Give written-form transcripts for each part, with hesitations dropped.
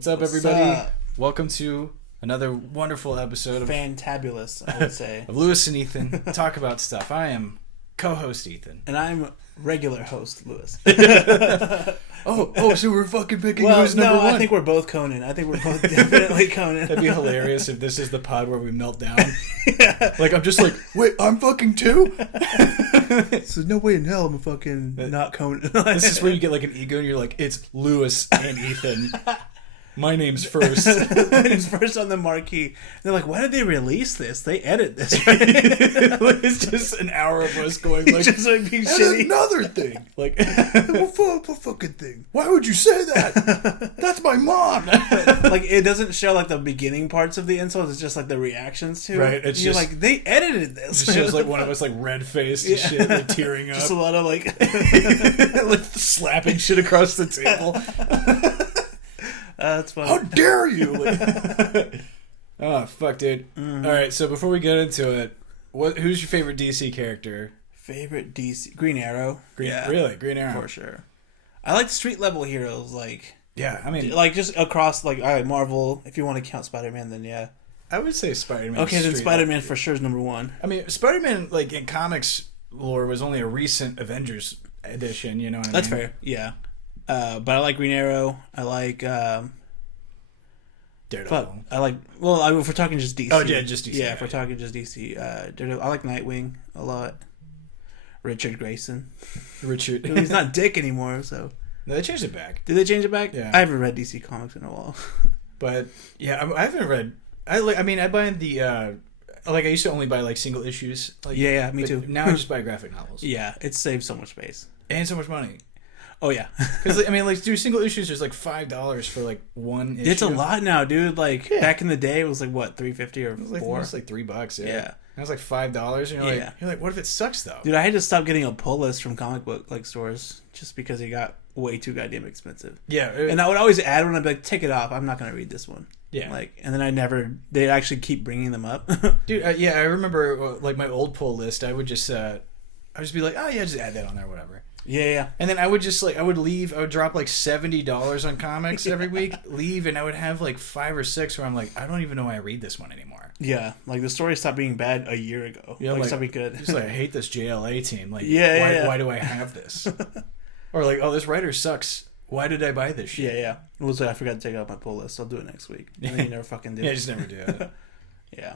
What's up, everybody? Welcome to another wonderful episode of Fantabulous, I would say. of Lewis and Ethan Talk About Stuff. I am co-host Ethan. And I'm regular host Lewis. So we're fucking picking who's number one. I think we're both Conan. I think we're both definitely Conan. That'd be hilarious if this is the pod where we melt down. Yeah. Like, I'm just like, wait, I'm fucking two? So no way in hell I'm fucking not Conan. This is where you get like an ego and you're like, it's Lewis and Ethan. My name's first. My name's first on the marquee. And they're like, why did they release this? They edit this. Right? It's just an hour of us going like, just like being and shitty. another thing. Like, what fucking thing? Why would you say that? That's my mom. Like, it doesn't show like the beginning parts of the insults. It's just like the reactions to it. Right. It's you're just, like, they edited this. It just shows like one of us like red-faced and shit, like tearing up. Just a lot of like... like slapping shit across the table. That's funny. How dare you? Oh, fuck, dude. Mm-hmm. All right, so before we get into it, who's your favorite DC character? Favorite DC? Green Arrow. Really? Green Arrow? For sure. I like street level heroes, like... Yeah, I mean... Like, just across, like, all right, Marvel, if you want to count Spider-Man, then yeah. I would say Spider-Man. Okay, then Spider-Man for sure is number one. I mean, Spider-Man, like, in comics lore, was only a recent Avengers edition, you know what I mean? That's fair, yeah. But I like Green Arrow. I like... Daredevil. If we're talking just DC. Oh, yeah, just DC. Yeah, if we're talking just DC. Daredevil. I like Nightwing a lot. Richard Grayson. He's not Dick anymore, so... No, they changed it back. Did they change it back? Yeah. I haven't read DC Comics in a while. But, yeah, I haven't read... I buy the... I used to only buy, like, single issues. Like, yeah, me too. Now I just buy graphic novels. Yeah, it saves so much space. And so much money. Oh, yeah. Because, I mean, like, dude, single issues, there's, like, $5 for, like, one issue. It's a lot now, dude. Like, back in the day, it was, like, what, $3.50 or $4? It was, like, $3, yeah. Yeah. That was, like, $5, and you're like, what if it sucks, though? Dude, I had to stop getting a pull list from comic book, like, stores just because it got way too goddamn expensive. Yeah. And I would always add one, I'd be like, take it off. I'm not going to read this one. Yeah. Like, and then they actually keep bringing them up. Dude, I remember, like, my old pull list, I would just be like, oh, yeah, just add that on there, whatever. Yeah. And then I would just, like, I would drop, like, $70 on comics every week, leave, and I would have, like, 5 or 6 where I'm like, I don't even know why I read this one anymore. Yeah, like, the story stopped being bad a year ago. Yeah, like stopped being good. Just like, I hate this JLA team. Like, why do I have this? Or, like, oh, this writer sucks. Why did I buy this shit? Yeah. Well, so I forgot to take it off my pull list. I'll do it next week. And then you never fucking do it. Yeah, just never do it. Yeah.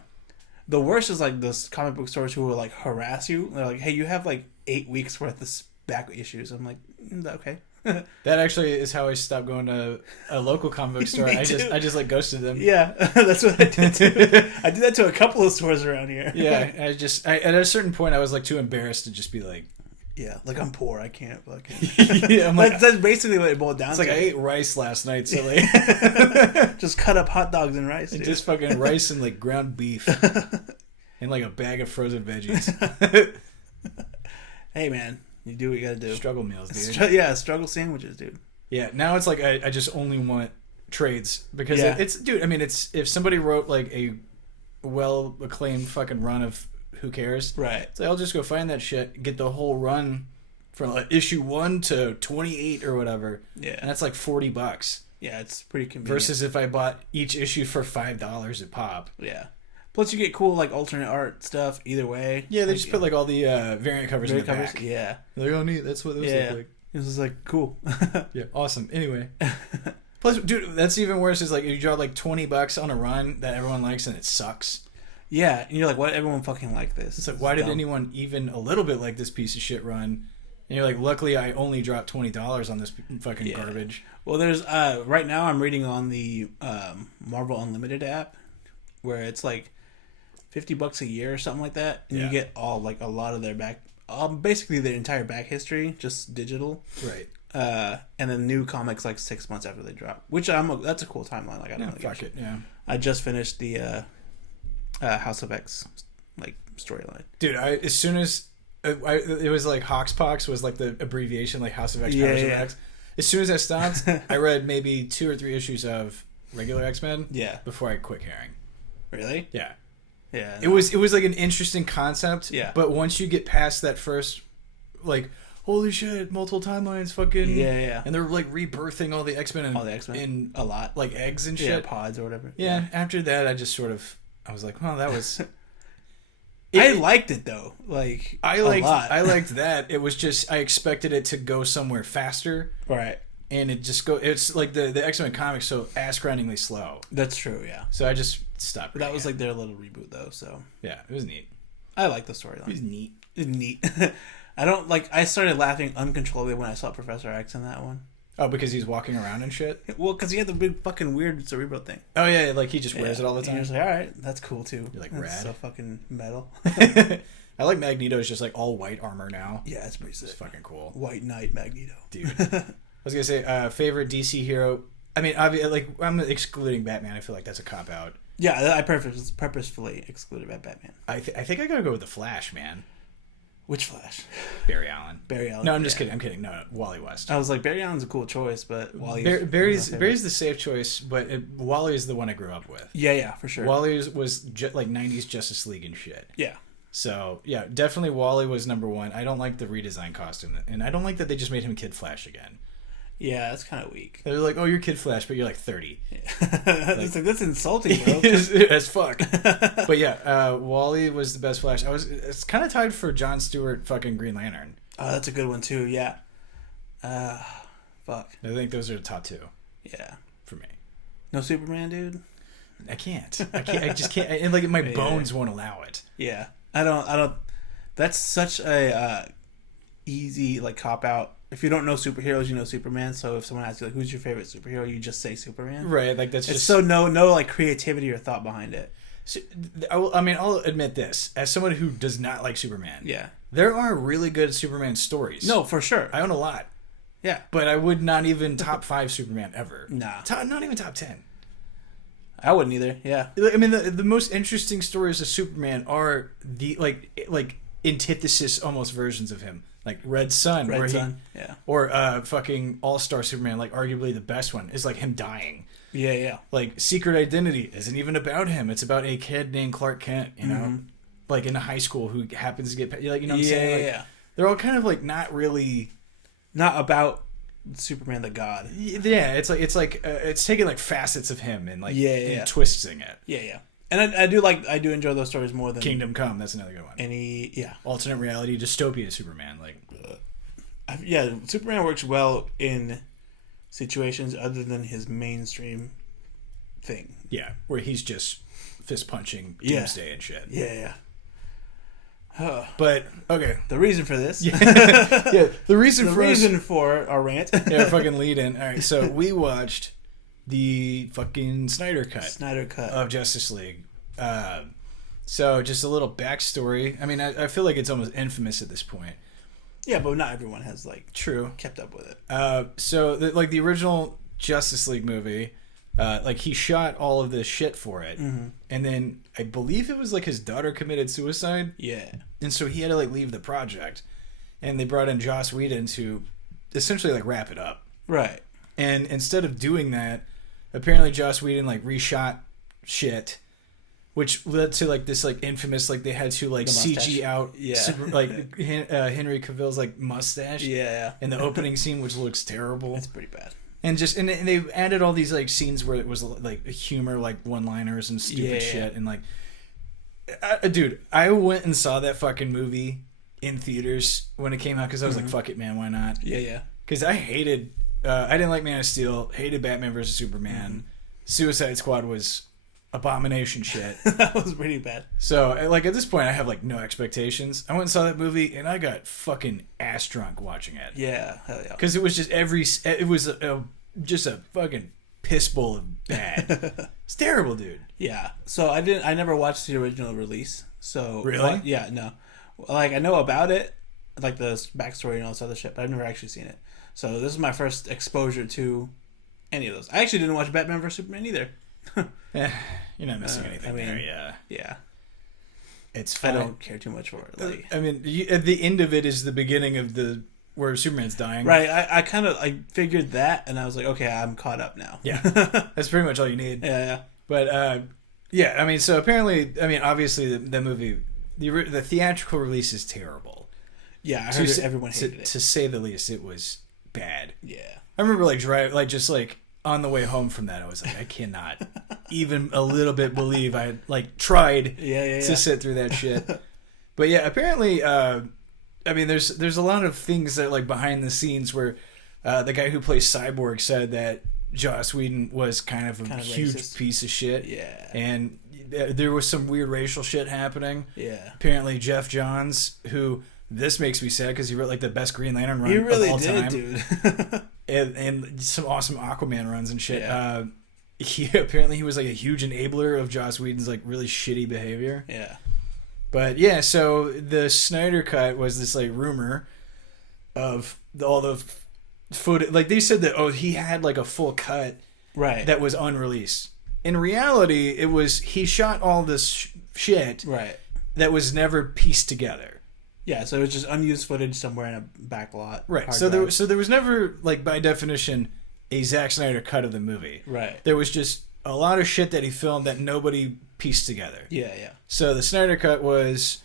The worst is, like, those comic book stores who will, like, harass you. They're like, hey, you have, like, 8 weeks worth of back issues. I'm like, okay. That actually is how I stopped going to a local comic book store. I just like ghosted them. Yeah, that's what I did too. I did that to a couple of stores around here. Yeah, I at a certain point I was like too embarrassed to just be like, yeah, like I'm poor, I can't fucking. Yeah, I'm like, that's basically what it boiled down to. It's like I ate rice last night, so like just cut up hot dogs and rice. Dude. Just fucking rice and like ground beef and like a bag of frozen veggies. Hey man. You do what you gotta do. Struggle meals, dude. Struggle sandwiches, dude. Yeah, now it's like I just only want trades because it's dude. I mean, it's if somebody wrote like a well acclaimed fucking run of who cares, right? So I'll just go find that shit, get the whole run from like issue 1 to 28 or whatever. Yeah, and that's like $40. Yeah, it's pretty convenient. Versus if I bought each issue for $5 a pop. Yeah. Plus, you get cool, like, alternate art stuff either way. Yeah, they just put, like, all the variant covers in the back. Yeah. They're like, oh, neat. That's what those look like. This is, like, cool. Yeah, awesome. Anyway. Plus, dude, that's even worse is, like, if you draw, like, $20 on a run that everyone likes and it sucks. Yeah, and you're like, why did everyone fucking like this? It's like, why did anyone even a little bit like this piece of shit run? And you're like, luckily, I only dropped $20 on this fucking garbage. Well, there's, right now I'm reading on the Marvel Unlimited app where it's, like, $50 a year or something like that, and you get all like a lot of their back, basically their entire back history, just digital, right? And then new comics like 6 months after they drop, which that's a cool timeline. Like I don't fuck it, yeah. I just finished the House of X like storyline, dude. As soon as it was like Hoxpox was like the abbreviation, like House of X, Powers of X. As soon as I stopped, I read maybe 2 or 3 issues of regular X-Men. Yeah, before I quit caring. Really? Yeah. Yeah, no. It was like an interesting concept. Yeah. But once you get past that first, like, holy shit, multiple timelines, fucking yeah. And they're like rebirthing all the X-Men in a lot, like eggs and shit, yeah, pods or whatever. Yeah. After that, I was like, well, that was. I liked it though. Like I liked that. It was just I expected it to go somewhere faster, right? And it just go. It's like the X-Men comics so ass grindingly slow. That's true. Yeah. So I just stopped. That was like their little reboot though. So yeah, it was neat. I like the storyline. It was neat. It's neat. I don't like. I started laughing uncontrollably when I saw Professor X in that one. Oh, because he's walking around and shit? Well, because he had the big fucking weird cerebral thing. Oh, yeah, like he just wears it all the time. And you're just like, all right, that's cool too. You're like, that's rad. so fucking metal. I like Magneto's just like all white armor now. Yeah, it's pretty sick. It's fucking cool. White Knight Magneto. Dude. I was going to say, favorite DC hero. I mean, like I'm excluding Batman. I feel like that's a cop-out. Yeah, I purposefully excluded Batman. I think I got to go with the Flash, man. Which Flash? Barry Allen. No, I'm just kidding. I'm kidding. No, Wally West. I was like, Barry Allen's a cool choice, but Barry's the safe choice, but Wally is the one I grew up with. Yeah, for sure. Wally was like 90s Justice League and shit. Yeah. So, yeah, definitely Wally was number one. I don't like the redesign costume, and I don't like that they just made him Kid Flash again. Yeah, that's kind of weak. They're like, oh, you're Kid Flash, but you're like 30. Yeah. It's like, that's insulting, bro. As fuck. But yeah, Wally was the best Flash. It's kind of tied for Jon Stewart fucking Green Lantern. Oh, that's a good one too, yeah. Fuck. I think those are the top two. Yeah. For me. No Superman, dude? I can't. I just can't. And like my bones won't allow it. Yeah. I don't. That's such a easy like cop out. If you don't know superheroes, you know Superman. So if someone asks you like, "Who's your favorite superhero?" you just say Superman. Right. Like that's it's just so no like creativity or thought behind it. So, I'll admit this as someone who does not like Superman. Yeah. There are really good Superman stories. No, for sure. I own a lot. Yeah. But I would not even top 5 Superman ever. Nah. Not even top 10. I wouldn't either. Yeah. I mean, the most interesting stories of Superman are the like antithesis almost versions of him, like Red Sun, yeah, or fucking All-Star Superman, like arguably the best one is like him dying. Yeah. Like Secret Identity isn't even about him; it's about a kid named Clark Kent, you know, like in a high school who happens to get like you know what I'm saying? Like, yeah. They're all kind of like not about Superman the God. Yeah, it's taking like facets of him and like and twisting it. Yeah. And I do enjoy those stories more than Kingdom Come. That's another good one. Alternate reality dystopia Superman. Like, Superman works well in situations other than his mainstream thing. Yeah, where he's just fist punching Doomsday and shit. Yeah. But okay, the reason for this, the reason for our rant, fucking lead in. All right, so we watched the fucking Snyder Cut of Justice League. So just a little backstory. I mean, I feel like it's almost infamous at this point. Yeah, but not everyone has like true kept up with it. So the original Justice League movie. Like he shot all of this shit for it, and then I believe it was like his daughter committed suicide. Yeah, and so he had to like leave the project, and they brought in Joss Whedon to essentially like wrap it up. Right. And instead of doing that, apparently Joss Whedon like reshot shit, which led to like this like infamous like they had to like CG out like Henry Cavill's like mustache. Yeah. In the opening scene, which looks terrible. It's pretty bad. And they added all these like scenes where it was like humor, like one-liners and stupid shit, and like, dude, I went and saw that fucking movie in theaters when it came out because I was like, fuck it, man, why not? Yeah. Because I didn't like Man of Steel, hated Batman vs Superman, Suicide Squad was abomination shit. That was pretty bad. So like at this point, I have like no expectations. I went and saw that movie, and I got fucking ass drunk watching it. Yeah, hell yeah. Because it was just it was just a fucking piss bowl of bad. It's terrible, dude. Yeah. So I never watched the original release. So really, no. Like I know about it, like the backstory and all this other shit, but I've never actually seen it. So this is my first exposure to any of those. I actually didn't watch Batman vs Superman either. You're not missing anything there. Yeah. It's fine. I don't care too much for it. Like, I mean, at the end of it is the beginning of where Superman's dying. Right. I kind of figured that, and I was like, okay, I'm caught up now. Yeah. That's pretty much all you need. Yeah. But I mean, so apparently, I mean, obviously the movie, the theatrical release is terrible. Yeah, I heard everyone hated it. To say the least, it was bad. Yeah. I remember just on the way home from that, I was like, I cannot even a little bit believe I had like tried to sit through that shit. But yeah, apparently, I mean, there's a lot of things that like behind the scenes where the guy who plays Cyborg said that Joss Whedon was kind of a huge racist piece of shit. Yeah. And there was some weird racial shit happening. Yeah. Apparently, Jeff Johns, who this makes me sad because he wrote like the best Green Lantern run of all time. Dude. and some awesome Aquaman runs and shit. Yeah. He was like a huge enabler of Joss Whedon's like really shitty behavior. Yeah. But yeah, so the Snyder Cut was this like rumor of all the footage. Like they said that he had like a full cut that was unreleased. In reality, it was he shot all this shit that was never pieced together. Yeah, so it was just unused footage somewhere in a back lot. Right. So there was never like by definition a Zack Snyder cut of the movie. Right. There was just a lot of shit that he filmed that nobody pieced together. Yeah, yeah. So the Snyder Cut was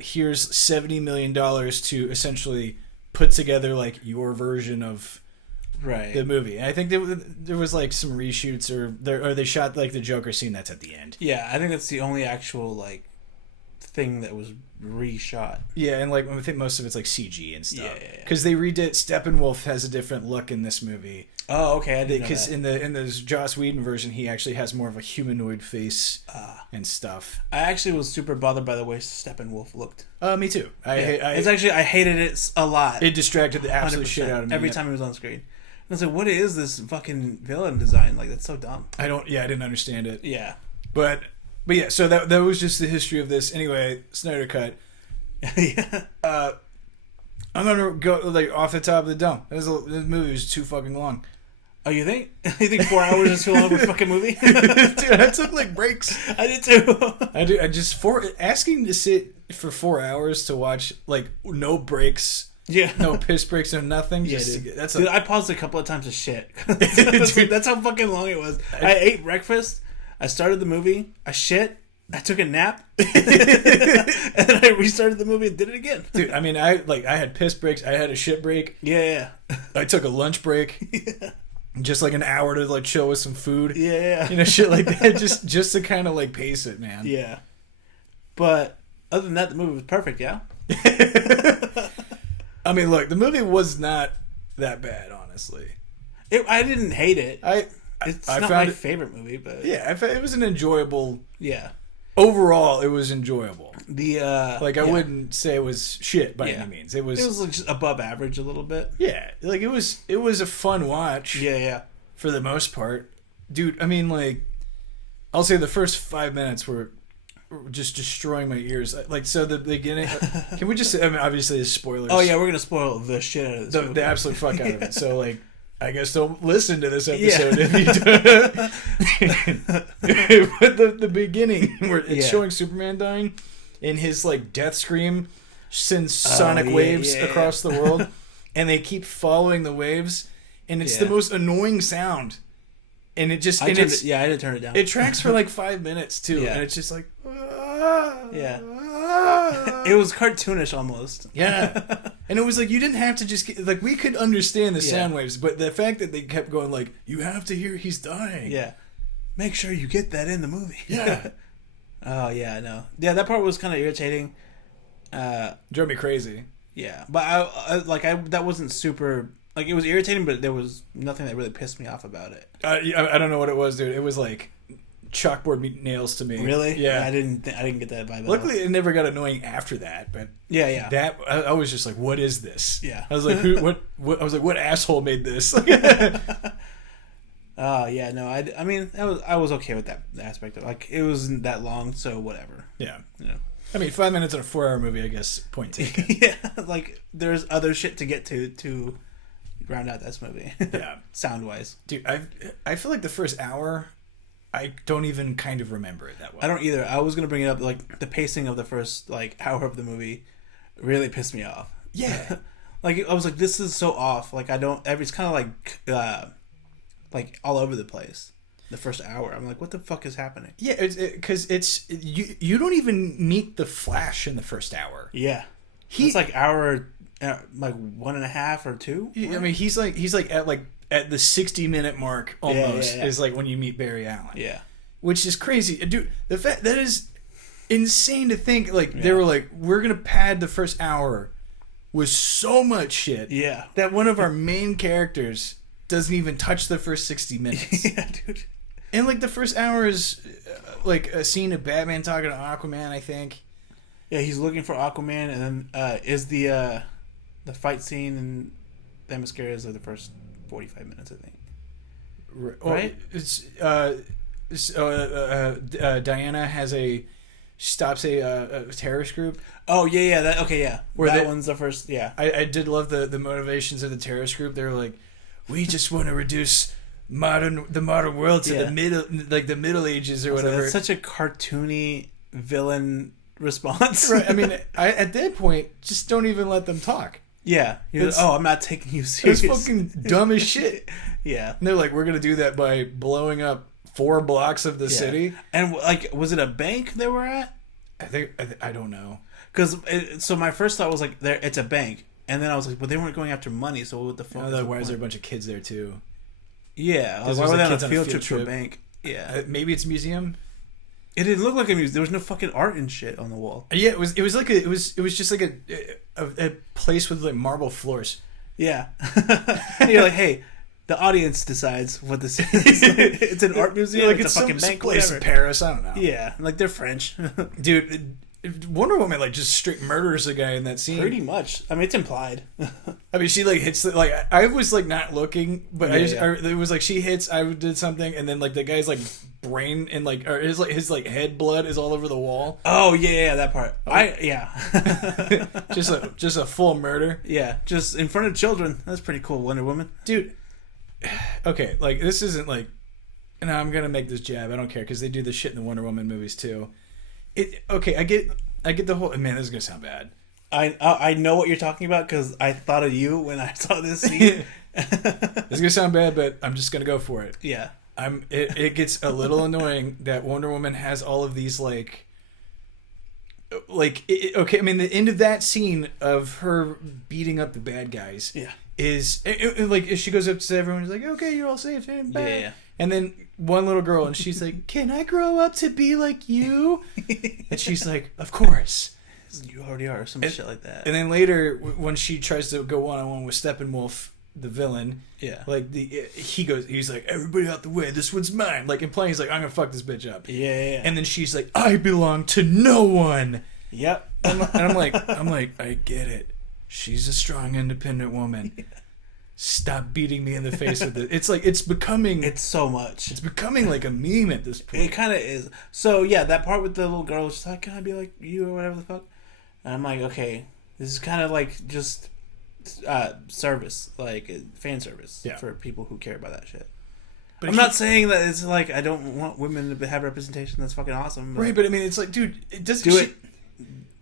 here's $70 million to essentially put together like your version of the movie. And I think there was like some reshoots or they shot like the Joker scene that's at the end. Yeah, I think that's the only actual like thing that was reshot. Yeah, and like I think most of it's like CG and stuff. Yeah. Because they redid Steppenwolf has a different look in this movie. Oh, okay. I didn't know because in the Joss Whedon version, he actually has more of a humanoid face and stuff. I actually was super bothered by the way Steppenwolf looked. Me too. I hated it a lot. It distracted the absolute shit out of me every time he was on screen. And I was like, "What is this fucking villain design? Like, that's so dumb." I didn't understand it. Yeah, but yeah. So that was just the history of this. Anyway, Snyder Cut. Yeah. I'm gonna go like off the top of the dome. This movie was too fucking long. Oh, you think? You think 4 hours is too long for a fucking movie? Dude, I took like breaks. I did too. I just asking to sit for 4 hours to watch like no breaks. Yeah. No piss breaks, no nothing. Yeah, dude. I paused a couple of times to shit. Dude, that's how fucking long it was. I ate breakfast. I started the movie. I shit. I took a nap. And then I restarted the movie and did it again. Dude, I mean, I had piss breaks. I had a shit break. Yeah. I took a lunch break. Yeah. Just like an hour to like chill with some food. Yeah. You know, shit like that. just to kind of like pace it, man. Yeah. But other than that, the movie was perfect, yeah? I mean, look, the movie was not that bad, honestly. I didn't hate it. It's not my favorite movie, but... Yeah, it was an enjoyable... Yeah. Overall, it was enjoyable. I wouldn't say it was shit by any means. It was like just above average a little bit. Yeah, like it was a fun watch. Yeah. For the most part. Dude, I mean, like, I'll say the first 5 minutes were just destroying my ears. Like, so the beginning... Can we just say... I mean, obviously, there's spoilers. Oh, yeah, we're going to spoil the shit out of this movie. The absolute fuck out of it. So, like... I guess don't listen to this episode if you don't. But the beginning where it's showing Superman dying and his like death scream sends sonic waves across the world and they keep following the waves and it's the most annoying sound. And it just... I didn't turn it down. It tracks for like 5 minutes too. And it's just like... It was cartoonish almost. Yeah. And it was like, you didn't have to just... Like, we could understand the sound waves, but the fact that they kept going like, you have to hear he's dying. Yeah. Make sure you get that in the movie. Yeah. Oh, yeah, no. Yeah, that part was kind of irritating. Drove me crazy. Yeah. But that wasn't super... Like, it was irritating, but there was nothing that really pissed me off about it. I don't know what it was, dude. It was like... chalkboard nails to me. Really? Yeah. I didn't get that vibe. Luckily, it never got annoying after that. But yeah. That I was just like, what is this? Yeah. I was like, what? I was like, what asshole made this? Oh yeah, no. I mean, I was okay with that aspect of it. Like, it wasn't that long, so whatever. Yeah. Yeah. I mean, 5 minutes in a 4 hour movie, I guess. Point taken. Yeah. Like, there's other shit to get to round out this movie. Yeah. Sound wise, dude. I feel like the first hour. I don't even kind of remember it that well. I don't either. I was going to bring it up, like, the pacing of the first, like, hour of the movie really pissed me off. Yeah. Like, I was like, this is so off. Like, it's kind of like all over the place. The first hour. I'm like, what the fuck is happening? Yeah, because you don't even meet the Flash in the first hour. Yeah. It's like hour, like 1.5 or 2. I mean, he's like at the 60-minute mark almost is like when you meet Barry Allen. Yeah, which is crazy, dude. The fact that is insane to think. Like they were like, we're gonna pad the first hour with so much shit. Yeah, that one of our main characters doesn't even touch the first 60 minutes. Yeah, dude. And like the first hour is like a scene of Batman talking to Aquaman, I think. Yeah, he's looking for Aquaman, and then is the fight scene and Themyscira is like the first 45 minutes, I think. Right? It's Diana stops a terrorist group. Oh yeah. Where that they, one's the first. Yeah, I did love the motivations of the terrorist group. They were like, we just want to reduce the modern world to the Middle Ages or whatever. That's such a cartoony villain response. Right. I mean, at that point, just don't even let them talk. Yeah. I'm not taking you serious. It's fucking dumb as shit. Yeah. And they're like, we're gonna do that by blowing up 4 blocks of the city. And like, was it a bank they were at? I don't know. Because so my first thought was like, it's a bank, and then I was like, well, they weren't going after money, so what the fuck? Why is there a bunch of kids there too? Yeah, like, why were they on a field trip to a bank? Yeah, maybe it's a museum. It didn't look like a museum. There was no fucking art and shit on the wall. Yeah, it was just like a place with like marble floors. Yeah, and you're like, hey, the audience decides what this is. It's an art museum. Like it's a fucking bank place in Paris. I don't know. Yeah, like they're French, dude. Wonder Woman like just straight murders a guy in that scene. Pretty much. I mean, it's implied. I mean, she like hits like I was like not looking, but it was like she hits. I did something, and then like the guy's like brain and like or his head blood is all over the wall. Oh yeah, that part. just a full murder. Yeah, just in front of children. That's pretty cool, Wonder Woman, dude. Okay, like this isn't like, and I'm gonna make this jab. I don't care because they do this shit in the Wonder Woman movies too. I get the whole. Man, this is gonna sound bad. I know what you're talking about because I thought of you when I saw this scene. It's gonna sound bad, but I'm just gonna go for it. Yeah. It gets a little annoying that Wonder Woman has all of these okay. I mean, the end of that scene of her beating up the bad guys. Yeah. Is like if she goes up to everyone, is like, okay, you're all safe and bad. Yeah. And then one little girl, and she's like, can I grow up to be like you? And she's like, of course. You already are, some shit like that. And then later, when she tries to go one-on-one with Steppenwolf, the villain, like he's like, everybody out the way, this one's mine. Like implying he's like, I'm gonna fuck this bitch up. Yeah. And then she's like, I belong to no one. Yep. And I'm like, I get it. She's a strong, independent woman. Yeah. Stop beating me in the face with it. It's like it's so much. It's becoming like a meme at this point. It kind of is. So yeah, that part with the little girl, she's like, "Can I be like you or whatever the fuck?" And I'm like, okay, this is kind of like just service, like fan service for people who care about that shit. But I'm not saying that it's like I don't want women to have representation. That's fucking awesome. Right, but I mean, it's like, dude, it doesn't do it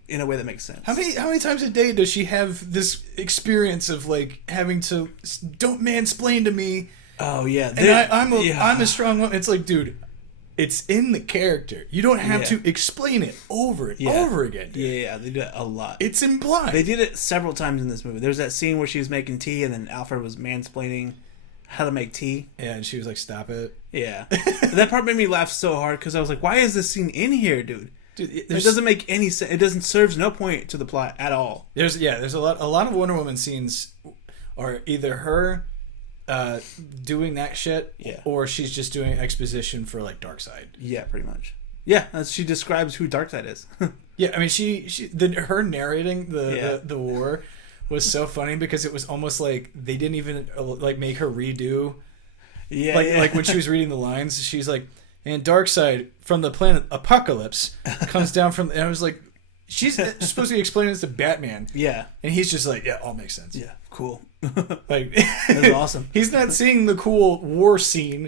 in a way that makes sense. How many times a day does she have this experience of like having to don't mansplain to me? Oh yeah, and I'm a strong woman. It's like, dude, it's in the character. You don't have to explain it over and over again. Dude. Yeah, they do it a lot. It's implied. They did it several times in this movie. There's that scene where she was making tea, and then Alfred was mansplaining how to make tea. Yeah, and she was like, "Stop it." Yeah, that part made me laugh so hard because I was like, "Why is this scene in here, dude?" Dude, it doesn't make any sense. It doesn't serves no point to the plot at all. There's a lot of Wonder Woman scenes are either her doing that shit, or she's just doing exposition for like Darkseid. Yeah, pretty much. Yeah, she describes who Darkseid is. Yeah, I mean, her narrating the war was so funny because it was almost like they didn't even like make her redo. Yeah, like when she was reading the lines, she's like, and Darkseid from the planet Apocalypse comes down from. And I was like, she's supposed to be explaining this to Batman. Yeah, and he's just like, yeah, all makes sense. Yeah, cool. Like that's awesome. He's not seeing the cool war scene.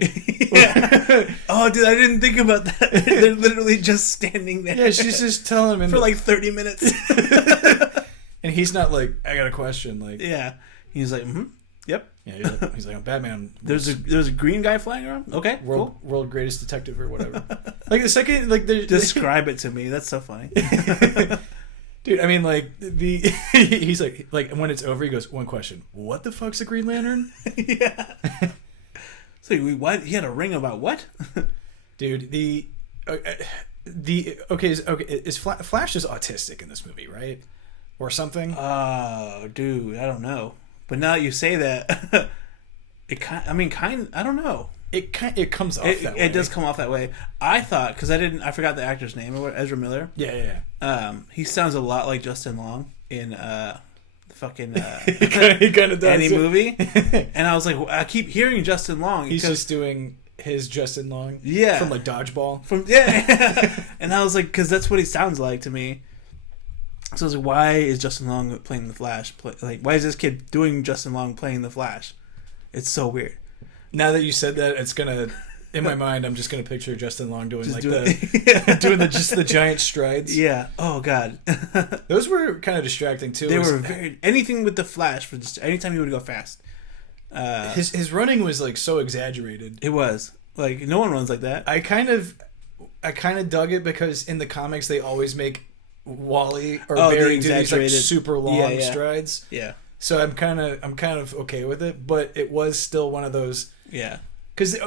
Oh, dude, I didn't think about that. They're literally just standing there. Yeah, she's just telling him for like 30 minutes, and he's not like, I got a question. Like, yeah, he's like, yep. Yeah, he's like, I'm Batman. There's a green guy flying around. Okay, world greatest detective or whatever. Like the second, like describe it to me. That's so funny. Dude, I mean, like, he's like, when it's over, he goes, one question. What the fuck's a Green Lantern? Yeah. So, what? He had a ring about what? Dude, is Flash is autistic in this movie, right? Or something? Oh, dude, I don't know. But now that you say that, I don't know. It comes off that way. It does come off that way. I thought, because I forgot the actor's name, Ezra Miller. Yeah. He sounds a lot like Justin Long in the fucking he kind of does any movie. And I was like, I keep hearing Justin Long. He's just doing his Justin Long. Yeah. From like Dodgeball. And I was like, because that's what he sounds like to me. So I was like, why is Justin Long playing the Flash? Why is this kid doing Justin Long playing the Flash? It's so weird. Now that you said that, it's gonna in my mind. I'm just gonna picture Justin Long doing just doing the giant strides. Yeah. Oh god. Those were kind of distracting too. They were anything with the Flash for just anytime he would go fast. His running was like so exaggerated. It was like no one runs like that. I kind of dug it because in the comics they always make Wally or Barry do these like super long strides. Yeah. So I'm kind of okay with it, but it was still one of those. Yeah. Because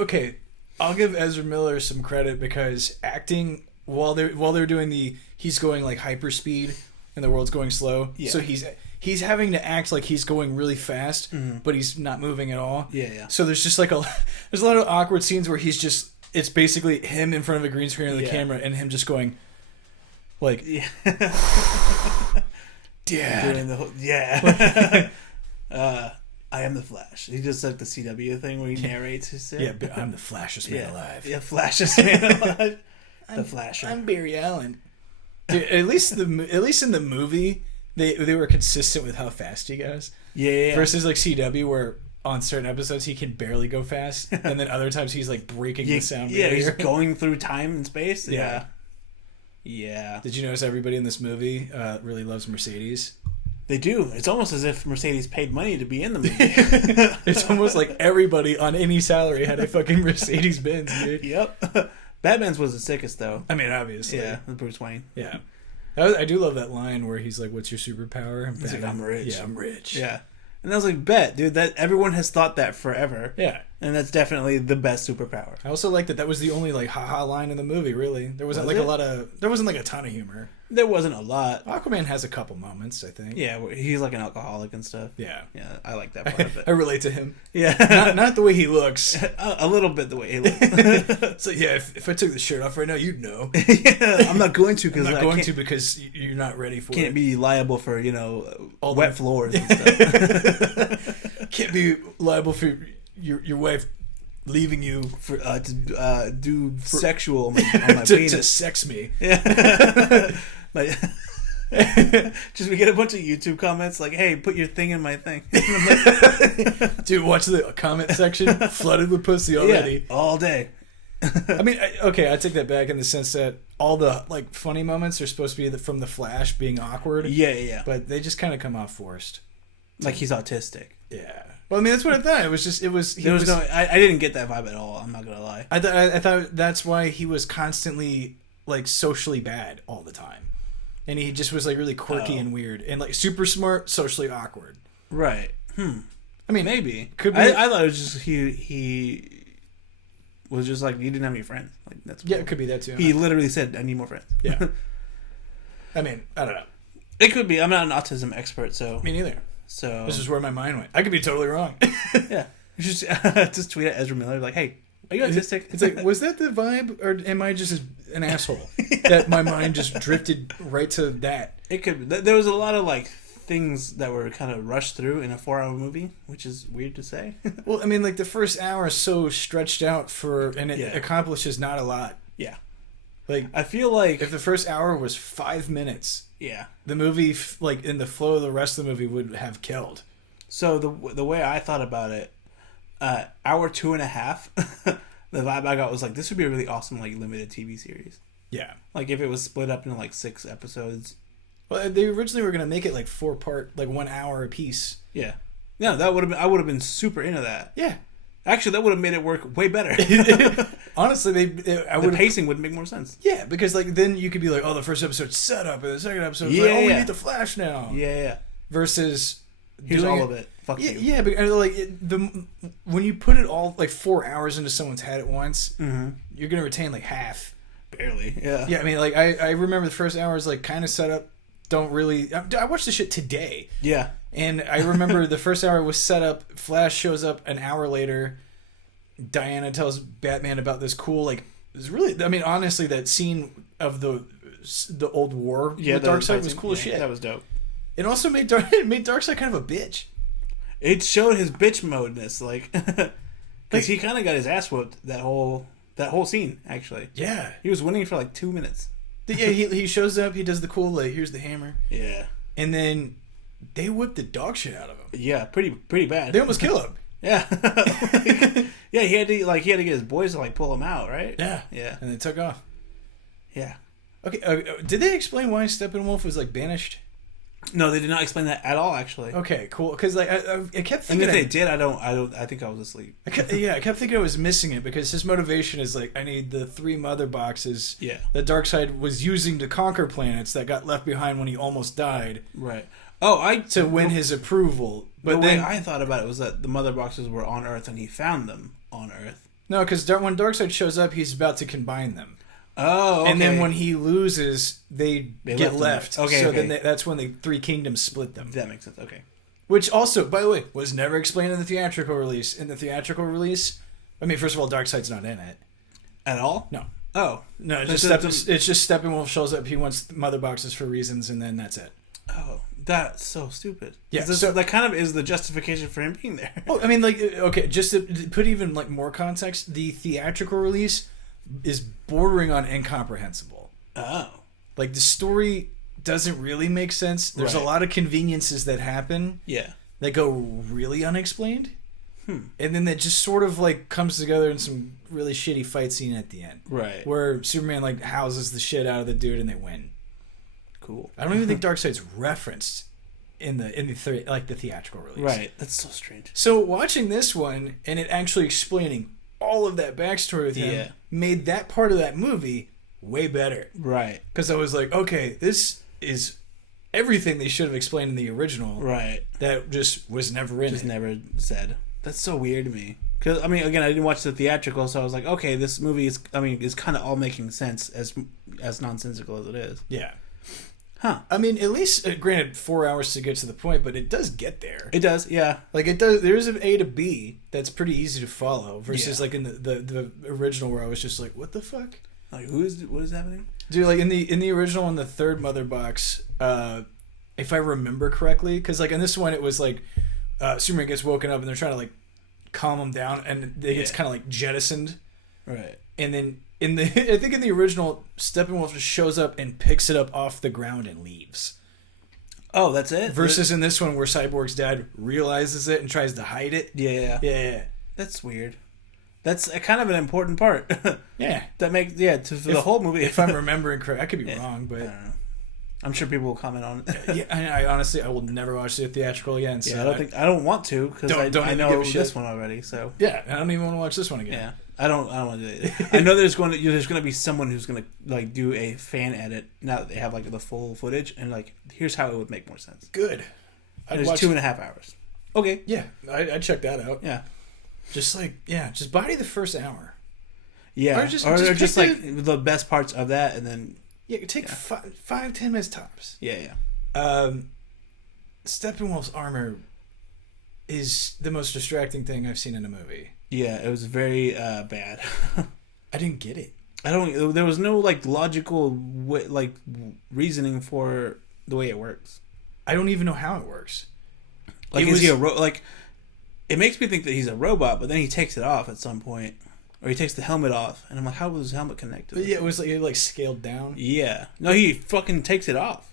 I'll give Ezra Miller some credit because acting while they're doing he's going like hyper speed and the world's going slow. Yeah. So he's having to act like he's going really fast, but he's not moving at all. Yeah. So there's just like there's a lot of awkward scenes where it's basically him in front of a green screen of the camera and him just going like Dad. Doing the whole, I am the Flash. He does like the CW thing where he narrates his shit. Yeah, I'm the Flashest man alive. Yeah, Flashest man alive. The Flasher. I'm Barry Allen. Dude, at least in the movie, they were consistent with how fast he goes. Yeah. Versus like CW where on certain episodes he can barely go fast, and then other times he's like breaking the sound barrier. Yeah, he's going through time and space. Yeah. Did you notice everybody in this movie really loves Mercedes? They do. It's almost as if Mercedes paid money to be in the movie. It's almost like everybody on any salary had a fucking Mercedes Benz, dude. Yep. Batman's was the sickest, though. I mean, obviously. Yeah, with Bruce Wayne. Yeah. I do love that line where he's like, "What's your superpower?" He's like, "I'm rich." Yeah, I'm rich. Yeah. And I was like, bet, dude, that everyone has thought that forever. Yeah. And that's definitely the best superpower. I also like that was the only like haha line in the movie, really. There wasn't there wasn't like a ton of humor. There wasn't a lot. Aquaman has a couple moments, I think. Yeah, he's like an alcoholic and stuff. Yeah. Yeah, I like that part of it. I relate to him. Yeah. Not the way he looks. A little bit the way he looks. So yeah, if I took the shirt off right now, you'd know. Yeah, I'm not going to because you're not ready for it. Can't be liable for, all wet floors and stuff. Can't be liable for your wife leaving you for to do sexual on my penis. To sex me. Yeah. Like, just we get a bunch of YouTube comments like, "Hey, put your thing in my thing." Dude, watch the comment section flooded with pussy already. Yeah, all day. I mean, I take that back in the sense that all the like funny moments are supposed to be from the Flash being awkward. Yeah. But they just kind of come off forced. Like he's autistic. Yeah. Well, I mean, that's what I thought. I didn't get that vibe at all. I'm not gonna lie. I thought that's why he was constantly like socially bad all the time, and he just was like really quirky and weird and like super smart, socially awkward. Right. I mean, maybe could be. I thought it was just he was just like he didn't have any friends. Like that's it could be that too. He literally said, "I need more friends." Yeah. I mean, I don't know. It could be. I'm not an autism expert, so me neither. So this is where my mind went. I could be totally wrong. Yeah. You should just tweet at Ezra Miller like, "Hey, are you autistic?" It's like, was that the vibe, or am I just an asshole that my mind just drifted right to that? It could be. There was a lot of like things that were kind of rushed through in a 4-hour movie, which is weird to say. Well, I mean, like the first hour is so stretched out and it accomplishes not a lot. Yeah. Like I feel like if the first hour was 5 minutes, the movie like in the flow of the rest of the movie would have killed. So the way I thought about it, hour 2.5, the vibe I got was like this would be a really awesome like limited TV series. Yeah. Like if it was split up into like 6 episodes. Well, they originally were gonna make it like 4-part, like 1 hour a piece. Yeah. Yeah, that would have been. I would have been super into that. Yeah. Actually, that would have made it work way better. Honestly, the pacing would make more sense. Yeah, because like then you could be like, oh, the first episode's set up, and the second episode's like, oh, we need the Flash now. Yeah. Versus here's all of it. Fuck you. Yeah, but like when you put it all like 4 hours into someone's head at once, you're gonna retain like half. Barely. Yeah. Yeah, I mean, like I remember the first hour is like kind of set up. Don't really. I watched this shit today. Yeah. And I remember the first hour was set up. Flash shows up an hour later. Diana tells Batman about this cool, like, it's really, I mean, honestly, that scene of the old war with Darkseid was cool as shit. That was dope. It also made Darkseid kind of a bitch. It showed his bitch modeness, like, because he kind of got his ass whooped that whole scene. Actually, yeah, he was winning for like 2 minutes. Yeah, he shows up. He does the cool, like, here's the hammer. Yeah, and then they whip the dog shit out of him. Yeah, pretty bad. They almost kill him. Yeah. Yeah, he had to get his boys to like pull him out, right? Yeah. And they took off. Yeah. Okay. Did they explain why Steppenwolf was like banished? No, they did not explain that at all. Actually. Okay, cool. Because like I kept thinking, and if they did, I think I was asleep. I kept thinking I was missing it because his motivation is like, I need the 3 mother boxes. Yeah. That Darkseid was using to conquer planets that got left behind when he almost died. Right. To win his approval. But the then way I thought about it was that the mother boxes were on Earth and he found them on Earth. No, because when Darkseid shows up, he's about to combine them. Oh, okay. And then when he loses, they get left. Okay, so then that's when the 3 kingdoms split them. That makes sense. Okay. Which also, by the way, was never explained in the theatrical release. In the theatrical release, I mean, first of all, Darkseid's not in it at all. No. Oh no, it's just Steppenwolf shows up. He wants mother boxes for reasons, and then that's it. Oh, that's so stupid. Yeah, so that kind of is the justification for him being there. Well, I mean, like, okay, just to put even like more context, the theatrical release is bordering on incomprehensible. Oh, like the story doesn't really make sense. There's a lot of conveniences that happen. Yeah, that go really unexplained. And then that just sort of like comes together in some really shitty fight scene at the end. Right, where Superman like houses the shit out of the dude and they win. Cool. I don't even think Darkseid's referenced in the theatrical release. Right. That's so strange. So watching this one and it actually explaining all of that backstory with him made that part of that movie way better. Right. Because I was like, okay, this is everything they should have explained in the original. Right. That just was never in. Just never said. That's so weird to me. Because I mean, again, I didn't watch the theatrical, so I was like, okay, this movie is kind of all making sense as nonsensical as it is. Yeah. Huh. I mean, at least, granted, 4 hours to get to the point, but it does get there. It does, yeah. Like, it does. There's an A to B that's pretty easy to follow versus, like, in the original where I was just like, what the fuck? Like, what is happening? Dude, like, in the original, in the third mother box, if I remember correctly, because, like, in this one, it was, like, Superman gets woken up and they're trying to, like, calm him down, and it gets kind of, like, jettisoned. Right. And then I think in the original, Steppenwolf just shows up and picks it up off the ground and leaves. Oh, that's it? Versus in this one where Cyborg's dad realizes it and tries to hide it. Yeah. That's weird. That's kind of an important part. Yeah. That makes, for the whole movie. If I'm remembering correct, I could be wrong, but... I don't know. I'm sure people will comment on it. Yeah, I honestly, I will never watch the theatrical again. So I don't want to, because I know this one already, so... Yeah, I don't even want to watch this one again. Yeah. I don't want to do it. I know there's going to be someone who's going to like do a fan edit now that they have like the full footage and like here's how it would make more sense. Good. It's 2.5 hours. Okay. Yeah, I'd check that out. Yeah. Just body the first hour. Yeah. Or just like the best parts of that and then take 5-10 minutes tops. Yeah. Steppenwolf's armor is the most distracting thing I've seen in a movie. Yeah, it was very bad. I didn't get it. There was no like logical reasoning for the way it works. I don't even know how it works. Like, is he a like? It makes me think that he's a robot, but then he takes it off at some point, or he takes the helmet off, and I'm like, how was his helmet connected? Yeah, it was like scaled down. Yeah, no, he fucking takes it off.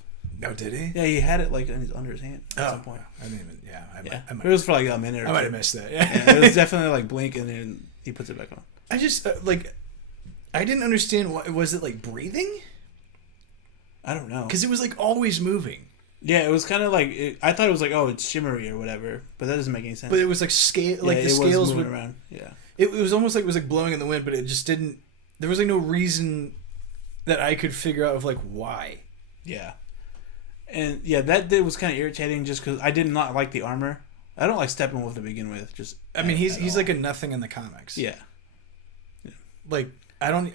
Oh, did he? Yeah, he had it like under his hand at some point. I didn't even. Yeah, I might, it was for like a minute. I might have missed that. Yeah, it was definitely like blink, and then he puts it back on. I just I didn't understand. Was it like breathing? I don't know, because it was like always moving. Yeah, it was kind of like I thought it was like, oh, it's shimmery or whatever, but that doesn't make any sense. But it was like scale, like the scales was would around. Yeah, it was almost like it was like blowing in the wind, but it just didn't. There was like no reason that I could figure out of like why. Yeah, and yeah, that was kind of irritating just because I did not like the armor. I don't like Steppenwolf to begin with. I mean, he's like a nothing in the comics. Yeah. Like I own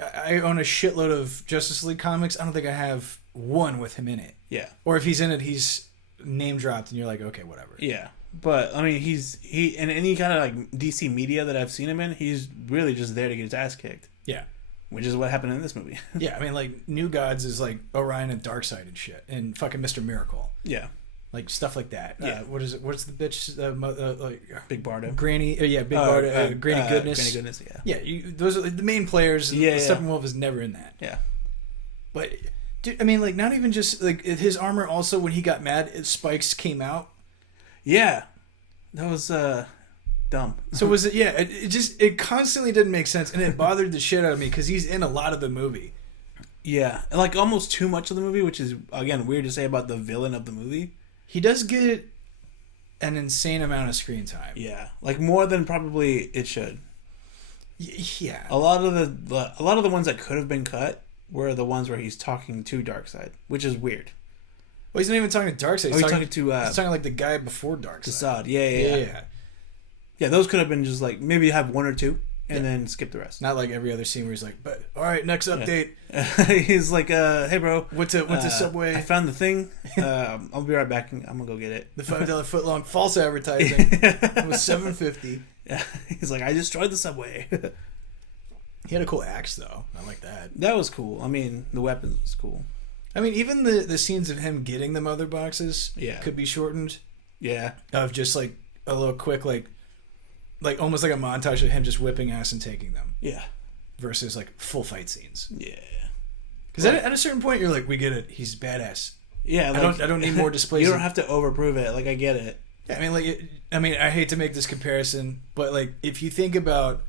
a shitload of Justice League comics. I don't think I have one with him in it. Yeah. Or if he's in it, he's name dropped, and you're like, okay, whatever. Yeah. But I mean, he in any kind of like DC media that I've seen him in, he's really just there to get his ass kicked. Yeah. Which is what happened in this movie. Yeah, I mean, like New Gods is like Orion and Darkseid and shit, and fucking Mr. Miracle. Yeah. Like stuff like that. Yeah. What is it? What's the bitch? Like Big Barda. Granny. Yeah, Big Barda. Granny Goodness. Granny Goodness. Yeah. Yeah. Those are the main players. Yeah. Steppenwolf is never in that. Yeah. But, dude, I mean, like, not even just like his armor. Also, when he got mad, spikes came out. Yeah. That was dumb. So was it? Yeah. It constantly didn't make sense, and it bothered the shit out of me because he's in a lot of the movie. Yeah, like almost too much of the movie, which is again weird to say about the villain of the movie. He does get an insane amount of screen time. Yeah, like more than probably it should. Yeah, a lot of the ones that could have been cut were the ones where he's talking to Darkseid, which is weird. Well, he's not even talking to Darkseid. He's talking to. He's talking like the guy before Darkseid. Assad. Yeah. Those could have been just like maybe have one or two. And then skip the rest. Not like every other scene where he's like, "But all right, next update." Yeah. He's like, "Hey, bro, went to Subway. I found the thing. I'll be right back. I'm gonna go get it." The $5 footlong false advertising. It was $7.50. Yeah, he's like, "I destroyed the Subway." He had a cool axe though. I like that. That was cool. I mean, the weapon was cool. I mean, even the scenes of him getting the mother boxes, could be shortened. Yeah, of just like a little quick like almost like a montage of him just whipping ass and taking them. Yeah. Versus like full fight scenes. Yeah. Because at a certain point you're like, we get it. He's badass. Yeah. Like, I don't need more displays. You don't have to overprove it. Like I get it. Yeah. I mean, I hate to make this comparison, but like if you think about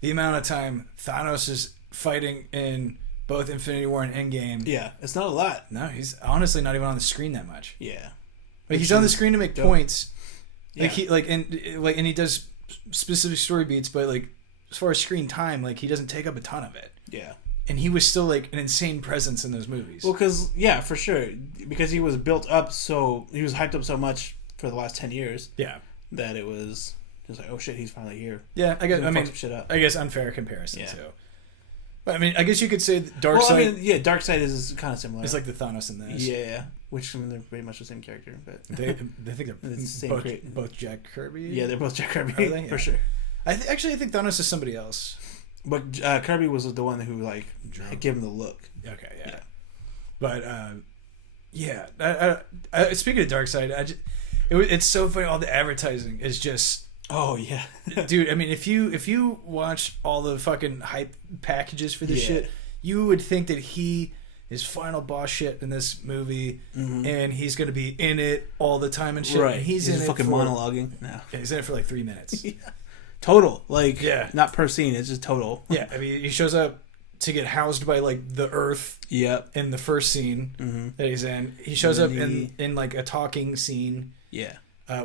the amount of time Thanos is fighting in both Infinity War and Endgame. Yeah. It's not a lot. No, he's honestly not even on the screen that much. Yeah. Like he's on the screen to make points. Yeah. And he does specific story beats, but like as far as screen time, like he doesn't take up a ton of it. Yeah, and he was still like an insane presence in those movies. Well, because for sure, because he was built up he was hyped up so much for the last 10 years. Yeah, that it was just like, oh shit, he's finally here. Yeah, I guess unfair comparison too. But I mean, I guess you could say Darkseid. Well, I mean, Darkseid is kind of similar. It's like the Thanos in this. Yeah. Which I mean, they're pretty much the same character, but they think they're the same both Jack Kirby. Yeah, they're both Jack Kirby for sure. I think Thanos is somebody else, but Kirby was the one who like gave him the look. Okay, yeah. But speaking of Darkseid, it's so funny. All the advertising is just dude. I mean, if you watch all the fucking hype packages for this shit, you would think that he is final boss shit in this movie, and he's going to be in it all the time and shit. Right. And he's in it fucking monologuing. No. Yeah, he's in it for like 3 minutes. Total. Like, not per scene. It's just total. Yeah. I mean, he shows up to get housed by like the Earth. Yep. In the first scene that he's in, he shows up in like a talking scene. Yeah.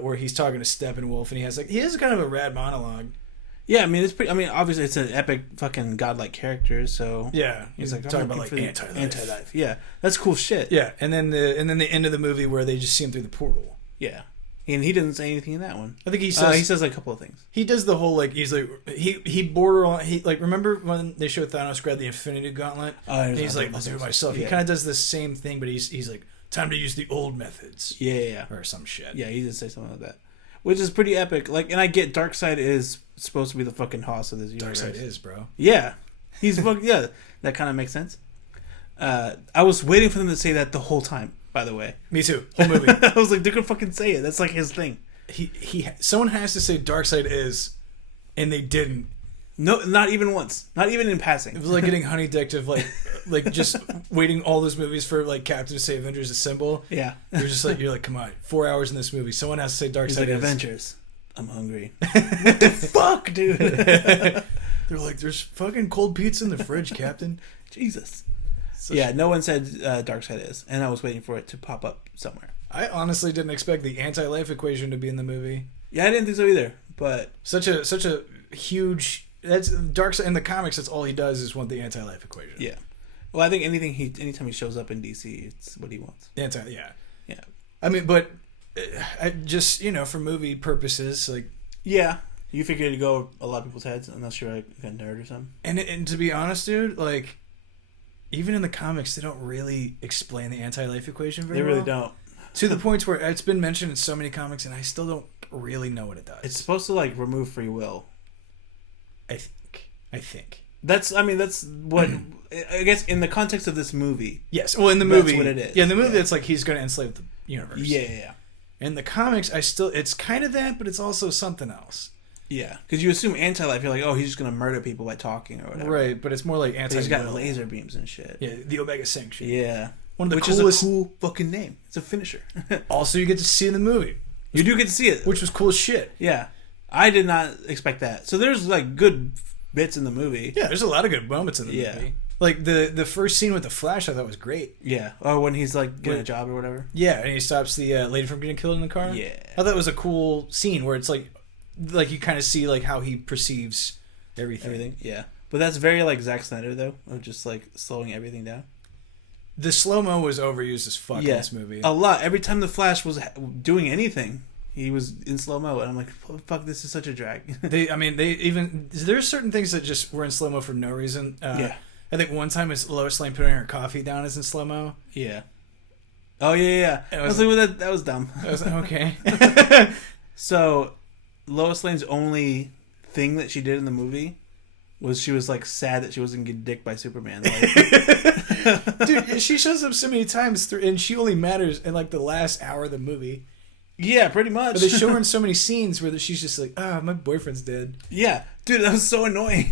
Where he's talking to Steppenwolf, and he has kind of a rad monologue. Yeah, I mean it's pretty. I mean, obviously it's an epic fucking godlike character. So yeah, he's like talking about like anti-life. Yeah, that's cool shit. Yeah, and then the end of the movie where they just see him through the portal. Yeah, and he doesn't say anything in that one. I think he says like a couple of things. He does the whole like he's like he borderline remember when they showed Thanos grab the Infinity Gauntlet? And he's like, I'll do it myself. Yeah. He kind of does the same thing, but he's like, time to use the old methods. Yeah, or some shit. Yeah, he did say something like that, which is pretty epic. Like, and I get Darkseid is supposed to be the fucking hoss of this universe. Darkseid is, bro. Yeah, he's fucking that kind of makes sense. I was waiting for them to say that the whole time. By the way, me too. Whole movie. I was like, they're gonna fucking say it. That's like his thing. Someone has to say Darkseid is, and they didn't. No, not even once. Not even in passing. It was like getting Honey Detective, like just waiting all those movies for like Captain to say Avengers Assemble. Yeah, you're like, come on, 4 hours in this movie. Someone has to say Darkseid is. Avengers. I'm hungry. What the fuck, dude? They're like, there's fucking cold pizza in the fridge, Captain. Jesus. No one said Darkseid is, and I was waiting for it to pop up somewhere. I honestly didn't expect the anti-life equation to be in the movie. Yeah, I didn't think so either. But such a huge. That's Darkseid in the comics. That's all he does is want the anti-life equation. Yeah. Well, I think anytime he shows up in DC, it's what he wants. Yeah. Yeah. I mean, but I just for movie purposes, like. Yeah. You figure it'd go a lot of people's heads unless you're like a nerd or something. And to be honest, dude, like. Even in the comics, they don't really explain the anti-life equation very well. They really don't. To the point where it's been mentioned in so many comics, and I still don't really know what it does. It's supposed to like remove free will. I think. That's what I guess in the context of this movie. Yes. Well, in the movie, that's what it is. Yeah, in the movie, it's like he's going to enslave the universe. Yeah. In the comics, it's kind of that, but it's also something else. Yeah, because you assume anti-life, you're like, oh, he's just going to murder people by talking or whatever. Right, but it's more like anti-will. He's got laser beams and shit. Yeah, the Omega Sanction. Yeah. One of the Which coolest... is a cool fucking name. It's a finisher. Also, you get to see in the movie. You do get to see it. Which was cool as shit. Yeah. I did not expect that. So there's like good bits in the movie. Yeah, there's a lot of good moments in the movie. Like the first scene with the Flash, I thought was great. Yeah. Or when he's like getting a job or whatever. Yeah, and he stops the lady from getting killed in the car. Yeah. I thought it was a cool scene where it's like you kind of see like how he perceives everything. Yeah. But that's very like Zack Snyder though, of just like slowing everything down. The slow-mo was overused as fuck in this movie. A lot. Every time the Flash was doing anything, he was in slow-mo, and I'm like, fuck, this is such a drag. There's certain things that just were in slow-mo for no reason. I think one time is Lois Lane putting her coffee down is in slow-mo. Yeah. Oh, yeah. I was like, well, that was dumb. I was like, okay. So, Lois Lane's only thing that she did in the movie was she was like sad that she wasn't getting dicked by Superman. Like, dude, she shows up so many times and she only matters in like the last hour of the movie. Yeah, pretty much. But they show her in so many scenes where she's just like, my boyfriend's dead. Yeah, dude, that was so annoying.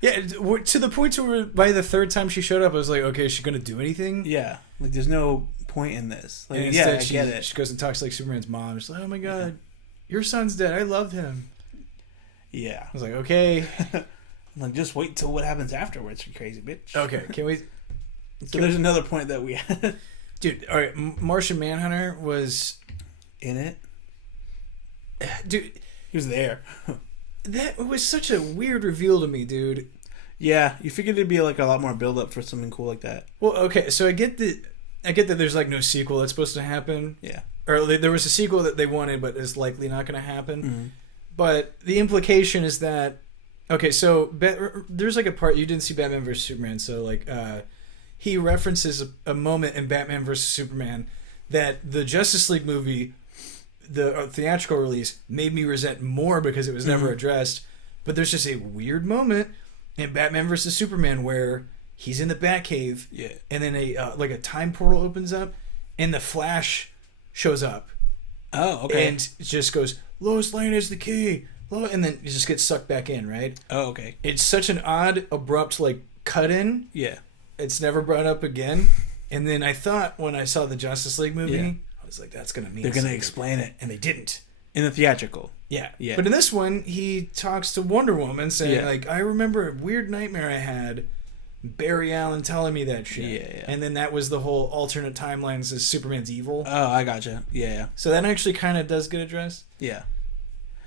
Yeah, to the point where by the third time she showed up, I was like, okay, is she gonna do anything? Yeah, like there's no point in this. Like, and yeah, instead I get it. She goes and talks to like Superman's mom. She's like, oh my god, your son's dead. I loved him. Yeah, I was like, okay. Like, just wait till what happens afterwards, you crazy bitch. Okay, can we? So there's another point that we had. Dude, all right, Martian Manhunter was in it. Dude, he was there. That was such a weird reveal to me, dude. Yeah, you figured it'd be like a lot more build up for something cool like that. Well, okay, so I get that there's like no sequel that's supposed to happen. Yeah. Or there was a sequel that they wanted, but is likely not going to happen. Mm-hmm. But the implication is that okay, so there's like a part you didn't see Batman vs Superman, so like he references a moment in Batman vs Superman that the Justice League movie, the theatrical release, made me resent more because it was never addressed. But there's just a weird moment in Batman vs Superman where he's in the Batcave, and then a time portal opens up, and the Flash shows up. Oh, okay. And it just goes, Lois Lane is the key. And then it just gets sucked back in, right? Oh, okay. It's such an odd, abrupt, like, cut in. Yeah. It's never brought up again. And then I thought when I saw the Justice League movie, I was like, that's going to mean they're going to explain it. And they didn't. In the theatrical. Yeah. But in this one, he talks to Wonder Woman saying, like, I remember a weird nightmare I had. Barry Allen telling me that shit. Yeah. And then that was the whole alternate timelines as Superman's evil. Oh, I gotcha. Yeah. So that actually kind of does get addressed. Yeah.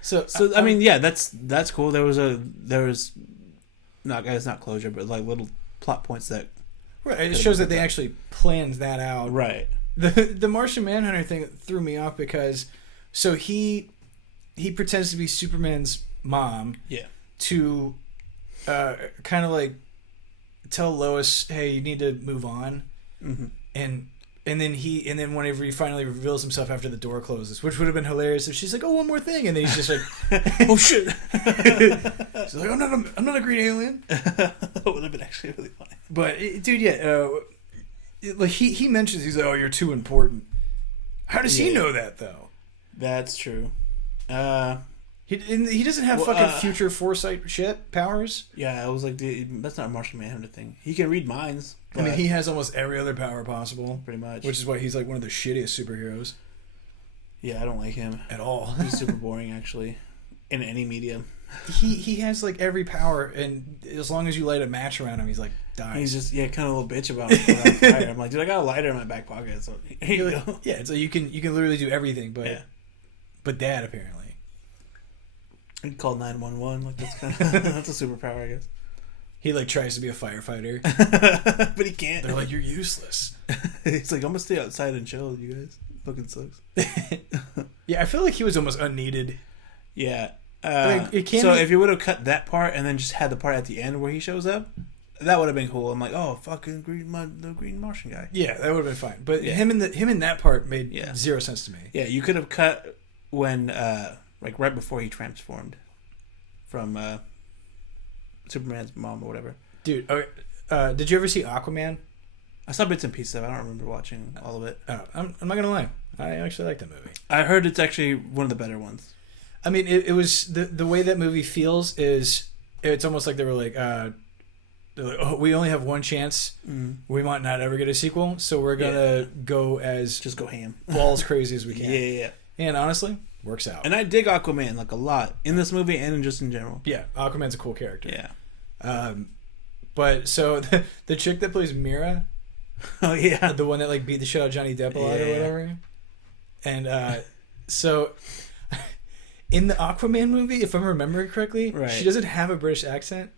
So I mean, yeah, that's cool. There was not closure, but like little plot points that. Right. It shows that they actually planned that out. Right. The Martian Manhunter thing threw me off because so he pretends to be Superman's mom. Yeah. To kind of like tell Lois, hey, you need to move on. Mm-hmm. And then whenever he finally reveals himself after the door closes, which would have been hilarious if she's like, oh, one more thing, and then he's just like, oh shit. She's like, I'm not a green alien. That would have been actually really funny. But dude, like he mentions, he's like, oh, you're too important. How does he know that though? That's true. He doesn't have fucking future foresight shit powers. Yeah, I was like, dude, that's not a Martian Manhunter thing. He can read minds. I mean, he has almost every other power possible. Pretty much. Which is why he's like one of the shittiest superheroes. Yeah, I don't like him. At all. He's super boring, actually. in any medium. He has like every power, and as long as you light a match around him, he's like dying. He's just kind of a little bitch about it. Fire. I'm like, dude, I got a lighter in my back pocket. So here you go. Yeah, so you can literally do everything, but Dad apparently. He called 911. Like that's kind of that's a superpower, I guess. He like tries to be a firefighter, but he can't. They're like, you're useless. He's like, I'm gonna stay outside and chill. You guys, fucking sucks. Yeah, I feel like he was almost unneeded. Yeah. So if you would have cut that part and then just had the part at the end where he shows up, that would have been cool. I'm like, oh, fucking the Green Martian guy. Yeah, that would have been fine. But him in that part made zero sense to me. Yeah, you could have cut when like right before he transformed from Superman's mom or whatever. Dude, okay, did you ever see Aquaman? I saw bits and pieces of it. I don't remember watching all of it. I'm not gonna lie, I actually like that movie. I heard it's actually one of the better ones. I mean, it was the way that movie feels is it's almost like they were like, oh, we only have one chance. We might not ever get a sequel, so we're gonna go just go ham, balls crazy as we can. Yeah. And honestly, works out. And I dig Aquaman like a lot in this movie and just in general. Yeah, Aquaman's a cool character. Yeah. But so the chick that plays Mira, oh yeah, the one that like beat the shit out of Johnny Depp a lot or whatever, and so. In the Aquaman movie, if I'm remembering correctly, she doesn't have a British accent.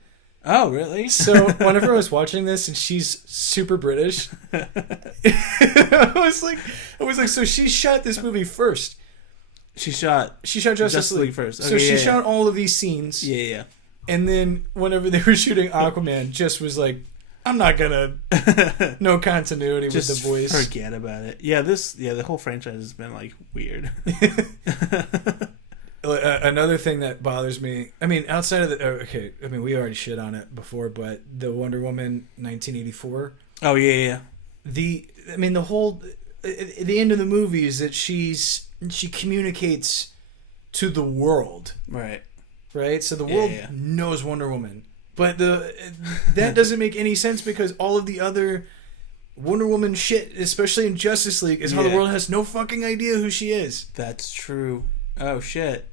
Oh, really? So whenever I was watching this and she's super British, I was like, so she shot this movie first. She shot Justice League first. Okay, so she shot all of these scenes. Yeah. And then whenever they were shooting Aquaman, just was like, I'm not gonna no continuity just with the voice. Forget about it. Yeah, the whole franchise has been like weird. Another thing that bothers me, I mean, outside of we already shit on it before, but the Wonder Woman 1984. Oh yeah. The whole the end of the movie is that she communicates to the world, right? So the world knows Wonder Woman, but that doesn't make any sense because all of the other Wonder Woman shit, especially in Justice League, is how the world has no fucking idea who she is. That's true. Oh shit.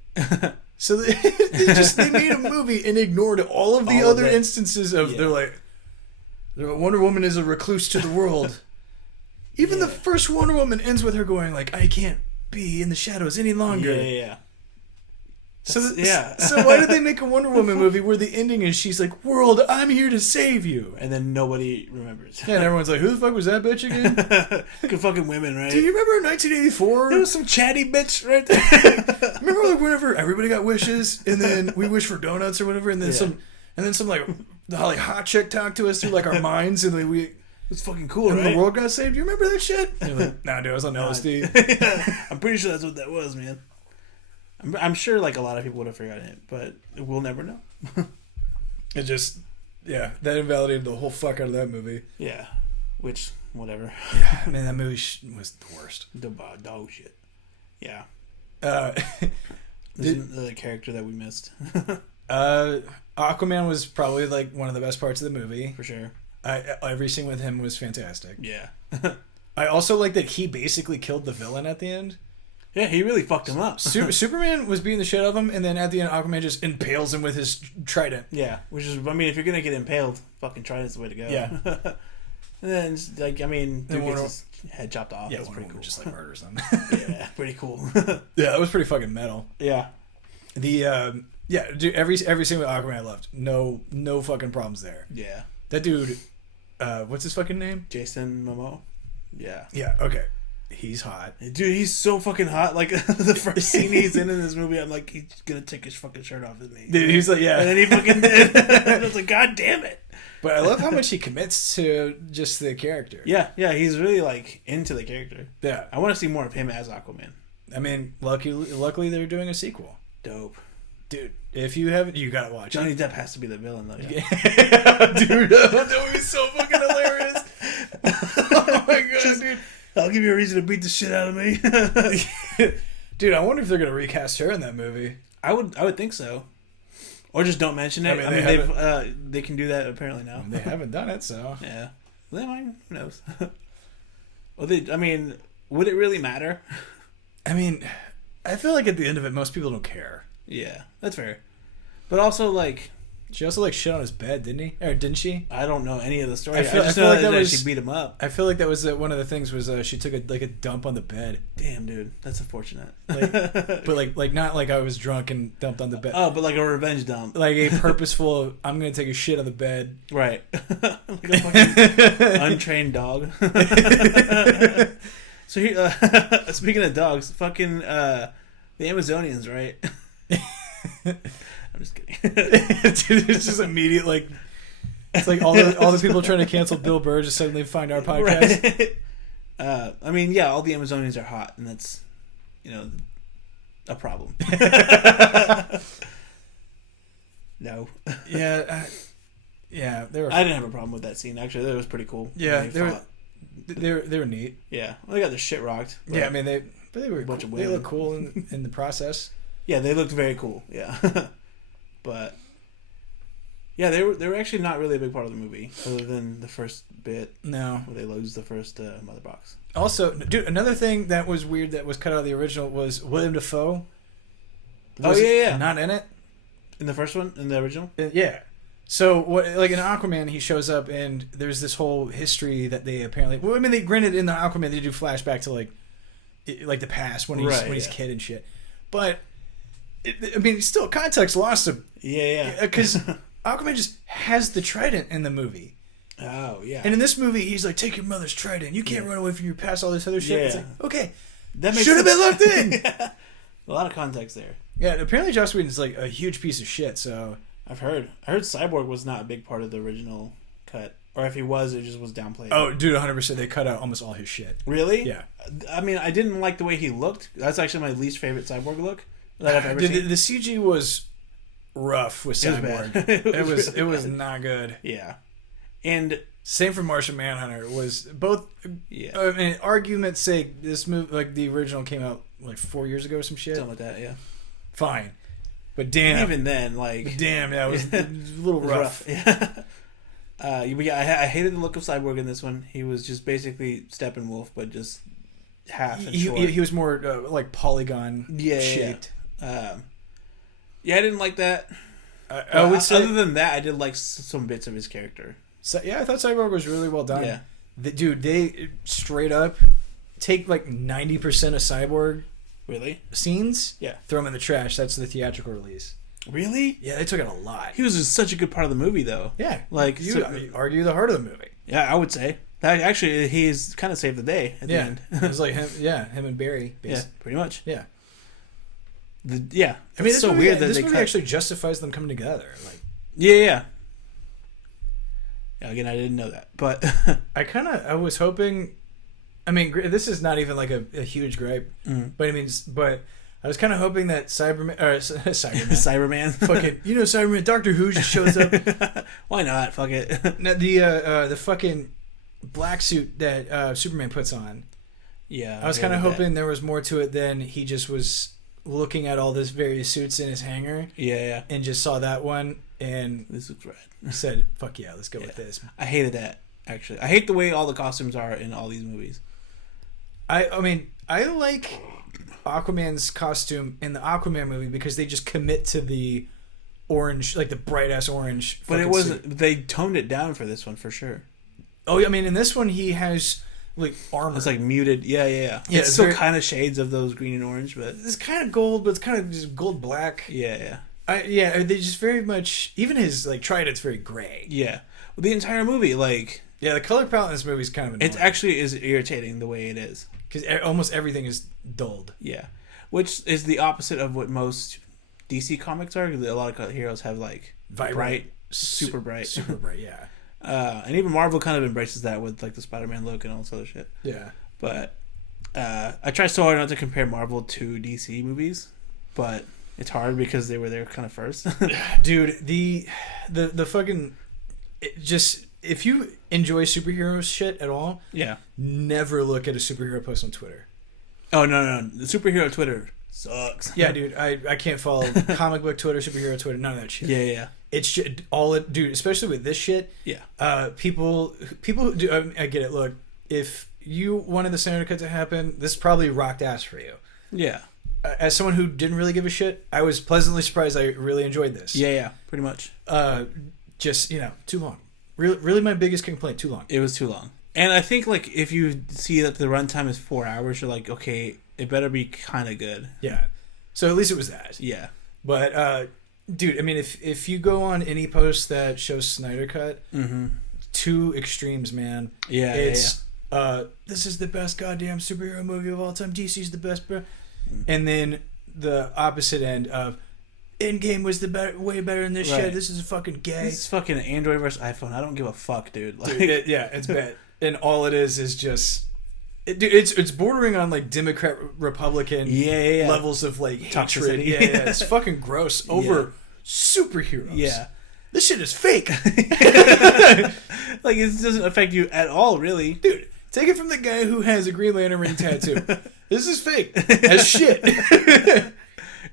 So they made a movie and ignored all of the other instances of they're like Wonder Woman is a recluse to the world. Even the first Wonder Woman ends with her going like, I can't be in the shadows any longer. Yeah. So why did they make a Wonder Woman movie where the ending is she's like, world, I'm here to save you, and then nobody remembers. Yeah, and everyone's like, who the fuck was that bitch again? Good fucking women, right? Do you remember in 1984? There was some chatty bitch right there. Remember like whenever everybody got wishes and then we wish for donuts or whatever, and then some like hot chick talked to us through like our minds and we. It's fucking cool, and right? The world got saved. You remember that shit? And you're like, nah, dude, I was on LSD. I'm pretty sure that's what that was, man. I'm sure like a lot of people would have forgotten it, but we'll never know. It just, that invalidated the whole fuck out of that movie. Yeah, which, whatever. Yeah, man, that movie was the worst. Dog shit. Yeah. This is the character that we missed. Aquaman was probably like one of the best parts of the movie. For sure. Every scene with him was fantastic. Yeah. I also like that he basically killed the villain at the end. Yeah, he really fucked him up. Superman was beating the shit out of him, and then at the end, Aquaman just impales him with his trident. Yeah, which is, I mean, if you're gonna get impaled, fucking trident's the way to go. Yeah. And then, like, I mean, dude gets his head chopped off. Yeah, that's pretty cool. Just like murders them. Yeah, pretty cool. Yeah, that was pretty fucking metal. Yeah. The dude, every scene with Aquaman I loved. No fucking problems there. Yeah. That dude, what's his fucking name? Jason Momoa. Yeah. Yeah. Okay. He's hot. Dude, he's so fucking hot. Like, the first scene he's in this movie, I'm like, he's gonna take his fucking shirt off with me. Dude, he's like, yeah. And then he fucking did. I was like, God damn it. But I love how much he commits to just the character. Yeah, he's really, like, into the character. Yeah. I want to see more of him as Aquaman. I mean, luckily they're doing a sequel. Dope. Dude, if you haven't, you gotta watch Johnny it. Depp has to be the villain, though. Yeah. Dude, that would be so fucking hilarious. Oh my god, dude. I'll give you a reason to beat the shit out of me. Dude, I wonder if they're gonna recast her in that movie. I would think so. Or just don't mention it. I mean they can do that apparently now. They haven't done it, so yeah. They might. Who knows? Well, would it really matter? I mean, I feel like at the end of it, most people don't care. Yeah, that's fair. But also, like, she also like shit on his bed, didn't she? I don't know any of the story. I feel just know like that she beat him up. I feel like that was one of the things was she took a dump on the bed. Damn, dude, that's unfortunate. But like not like I was drunk and dumped on the bed. Oh, but like a revenge dump, like a purposeful. I'm gonna take a shit on the bed. Right, like a fucking untrained dog. So here, speaking of dogs, fucking the Amazonians, right? I'm just kidding. Dude, it's just immediate like it's like all the people trying to cancel Bill Burr just suddenly find our podcast. Right. I mean, yeah, all the Amazonians are hot, and that's a problem. No. Yeah. They were. I didn't have a problem with that scene. Actually, that was pretty cool. Yeah, they were neat. Yeah, well, they got their shit rocked. Yeah, I mean they were a bunch of they women. look cool in the process. Yeah, they looked very cool. Yeah, but yeah, they were actually not really a big part of the movie, other than the first bit. No, where they lose the first mother box. Also, dude, another thing that was weird that was cut out of the original was William Dafoe. Yeah, not in it. In the first one, in the original. Yeah. So what? Like in Aquaman, he shows up and there's this whole history that they apparently. Well, I mean, they granted in the Aquaman they do flashback to like the past when he's a kid and shit, but. I mean, still, context lost him. Yeah. Because Aquaman just has the trident in the movie. Oh, yeah. And in this movie, he's like, take your mother's trident. You can't run away from your past, all this other shit. Yeah. It's like, okay. That should have been left in. Yeah. A lot of context there. Yeah, apparently Joss Whedon's like a huge piece of shit, so... I heard Cyborg was not a big part of the original cut. Or if he was, it just was downplayed. Oh, dude, 100%. They cut out almost all his shit. Really? Yeah. I mean, I didn't like the way he looked. That's actually my least favorite Cyborg look that I've ever seen. The CG was rough with Cyborg. It was not good. Yeah. And same for Martian Manhunter. Was both. Yeah. I mean, argument's sake, this movie, like the original, came out like 4 years ago or some shit. Something like that. Yeah. Fine, but damn. And even then, like, damn, yeah, it was a little rough. Yeah. I hated the look of Cyborg in this one. He was just basically Steppenwolf, but just half and short. He was more like polygon shaped. Yeah, I didn't like that. I would say, other than that, I did like some bits of his character. So, yeah, I thought Cyborg was really well done. Yeah, dude, they straight up take like 90% of Cyborg scenes. Yeah, throw them in the trash. That's the theatrical release. Really? Yeah, they took it a lot. He was just such a good part of the movie, though. Yeah, like you argue the heart of the movie. Yeah, I would say that actually he's kind of saved the day at the end. It was like him and Barry. Basically. Yeah, pretty much. Yeah. I mean, it's so weird that this movie actually justifies them coming together. Like, yeah. Again, I didn't know that, but I was hoping. I mean, this is not even like a huge gripe, but I was kind of hoping that Cyberman, fucking, Cyberman, Doctor Who just shows up. Why not? Fuck it. Now, the fucking black suit that Superman puts on. Yeah, I was kind of hoping there was more to it than he just was looking at all these various suits in his hangar. Yeah. And just saw that one and this looks rad. Said, "Fuck yeah, let's go with this." I hated that actually. I hate the way all the costumes are in all these movies. I mean, I like Aquaman's costume in the Aquaman movie because they just commit to the orange, like the bright ass orange. But it wasn't. Suit. They toned it down for this one for sure. Oh, I mean, in this one he has like armor. It's like muted. Yeah. It's still kind of shades of those green and orange, but it's kind of gold, but it's kind of just gold black. Yeah. They just very much. Even his like trident's very gray. Yeah. Well, the entire movie, like. Yeah, the color palette in this movie is kind of annoying. It actually is irritating the way it is. Because almost everything is dulled. Yeah. Which is the opposite of what most DC comics are. A lot of heroes have like bright, super bright. Super bright, yeah. And even Marvel kind of embraces that with like the Spider-Man look and all this other shit. Yeah. But I try so hard not to compare Marvel to DC movies, but it's hard because they were there kind of first. Dude, the fucking... just... If you enjoy superhero shit at all, never look at a superhero post on Twitter. Oh, no. The superhero Twitter sucks. Yeah, dude, I can't follow comic book Twitter, superhero Twitter, none of that shit. Yeah. It's just dude, especially with this shit. Yeah. People do. I get it. Look, if you wanted the Snyder Cut to happen, this probably rocked ass for you. Yeah. as someone who didn't really give a shit, I was pleasantly surprised. I really enjoyed this. Yeah, pretty much. Just too long. Really, my biggest complaint: too long. It was too long. And I think like if you see that the runtime is 4 hours, you're like, okay, it better be kind of good. Yeah. So at least it was that. Yeah. But dude, I mean, if you go on any post that shows Snyder Cut, two extremes, man. Yeah. It's this is the best goddamn superhero movie of all time. DC's the best, bro. And then the opposite end of Endgame was way better than this shit. This is fucking gay. This is fucking Android versus iPhone. I don't give a fuck, dude. Like, dude, it's bad. And all it is just, dude, it's bordering on like Democrat Republican levels of like hatred. Yeah, it's fucking gross over superheroes. Yeah, this shit is fake. Like it doesn't affect you at all, really, dude. Take it from the guy who has a Green Lantern ring tattoo. This is fake as shit.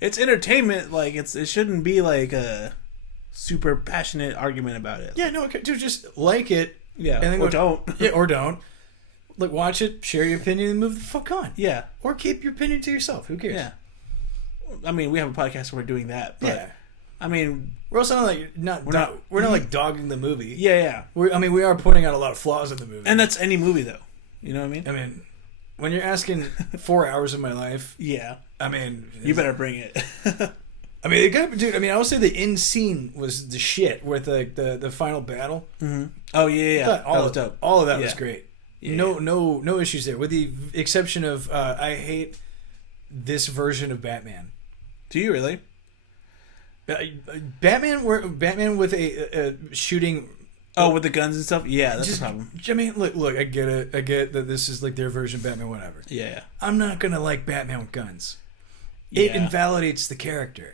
It's entertainment. Like it shouldn't be like a super passionate argument about it. Yeah, no, dude, just like it. Yeah, and then or don't. Yeah, or don't. Like, watch it, share your opinion, and move the fuck on. Yeah. Or keep your opinion to yourself. Who cares? Yeah. I mean, we have a podcast where we're doing that, but I mean, we're also not like dogging the movie. Yeah. We are pointing out a lot of flaws in the movie. And that's any movie, though. You know what I mean? I mean, when you're asking 4 hours of my life, I mean, you better bring it. I mean, dude. I mean, I will say the end scene was the shit with the final battle. Mm-hmm. Oh yeah. That was dope. All of that was great. Yeah. No issues there, with the exception of I hate this version of Batman. Do you really? Batman with a shooting. Oh, with the guns and stuff. Yeah, that's the problem. I mean, look. I get it. I get that this is like their version of Batman. Whatever. Yeah. I'm not gonna like Batman with guns. It invalidates the character.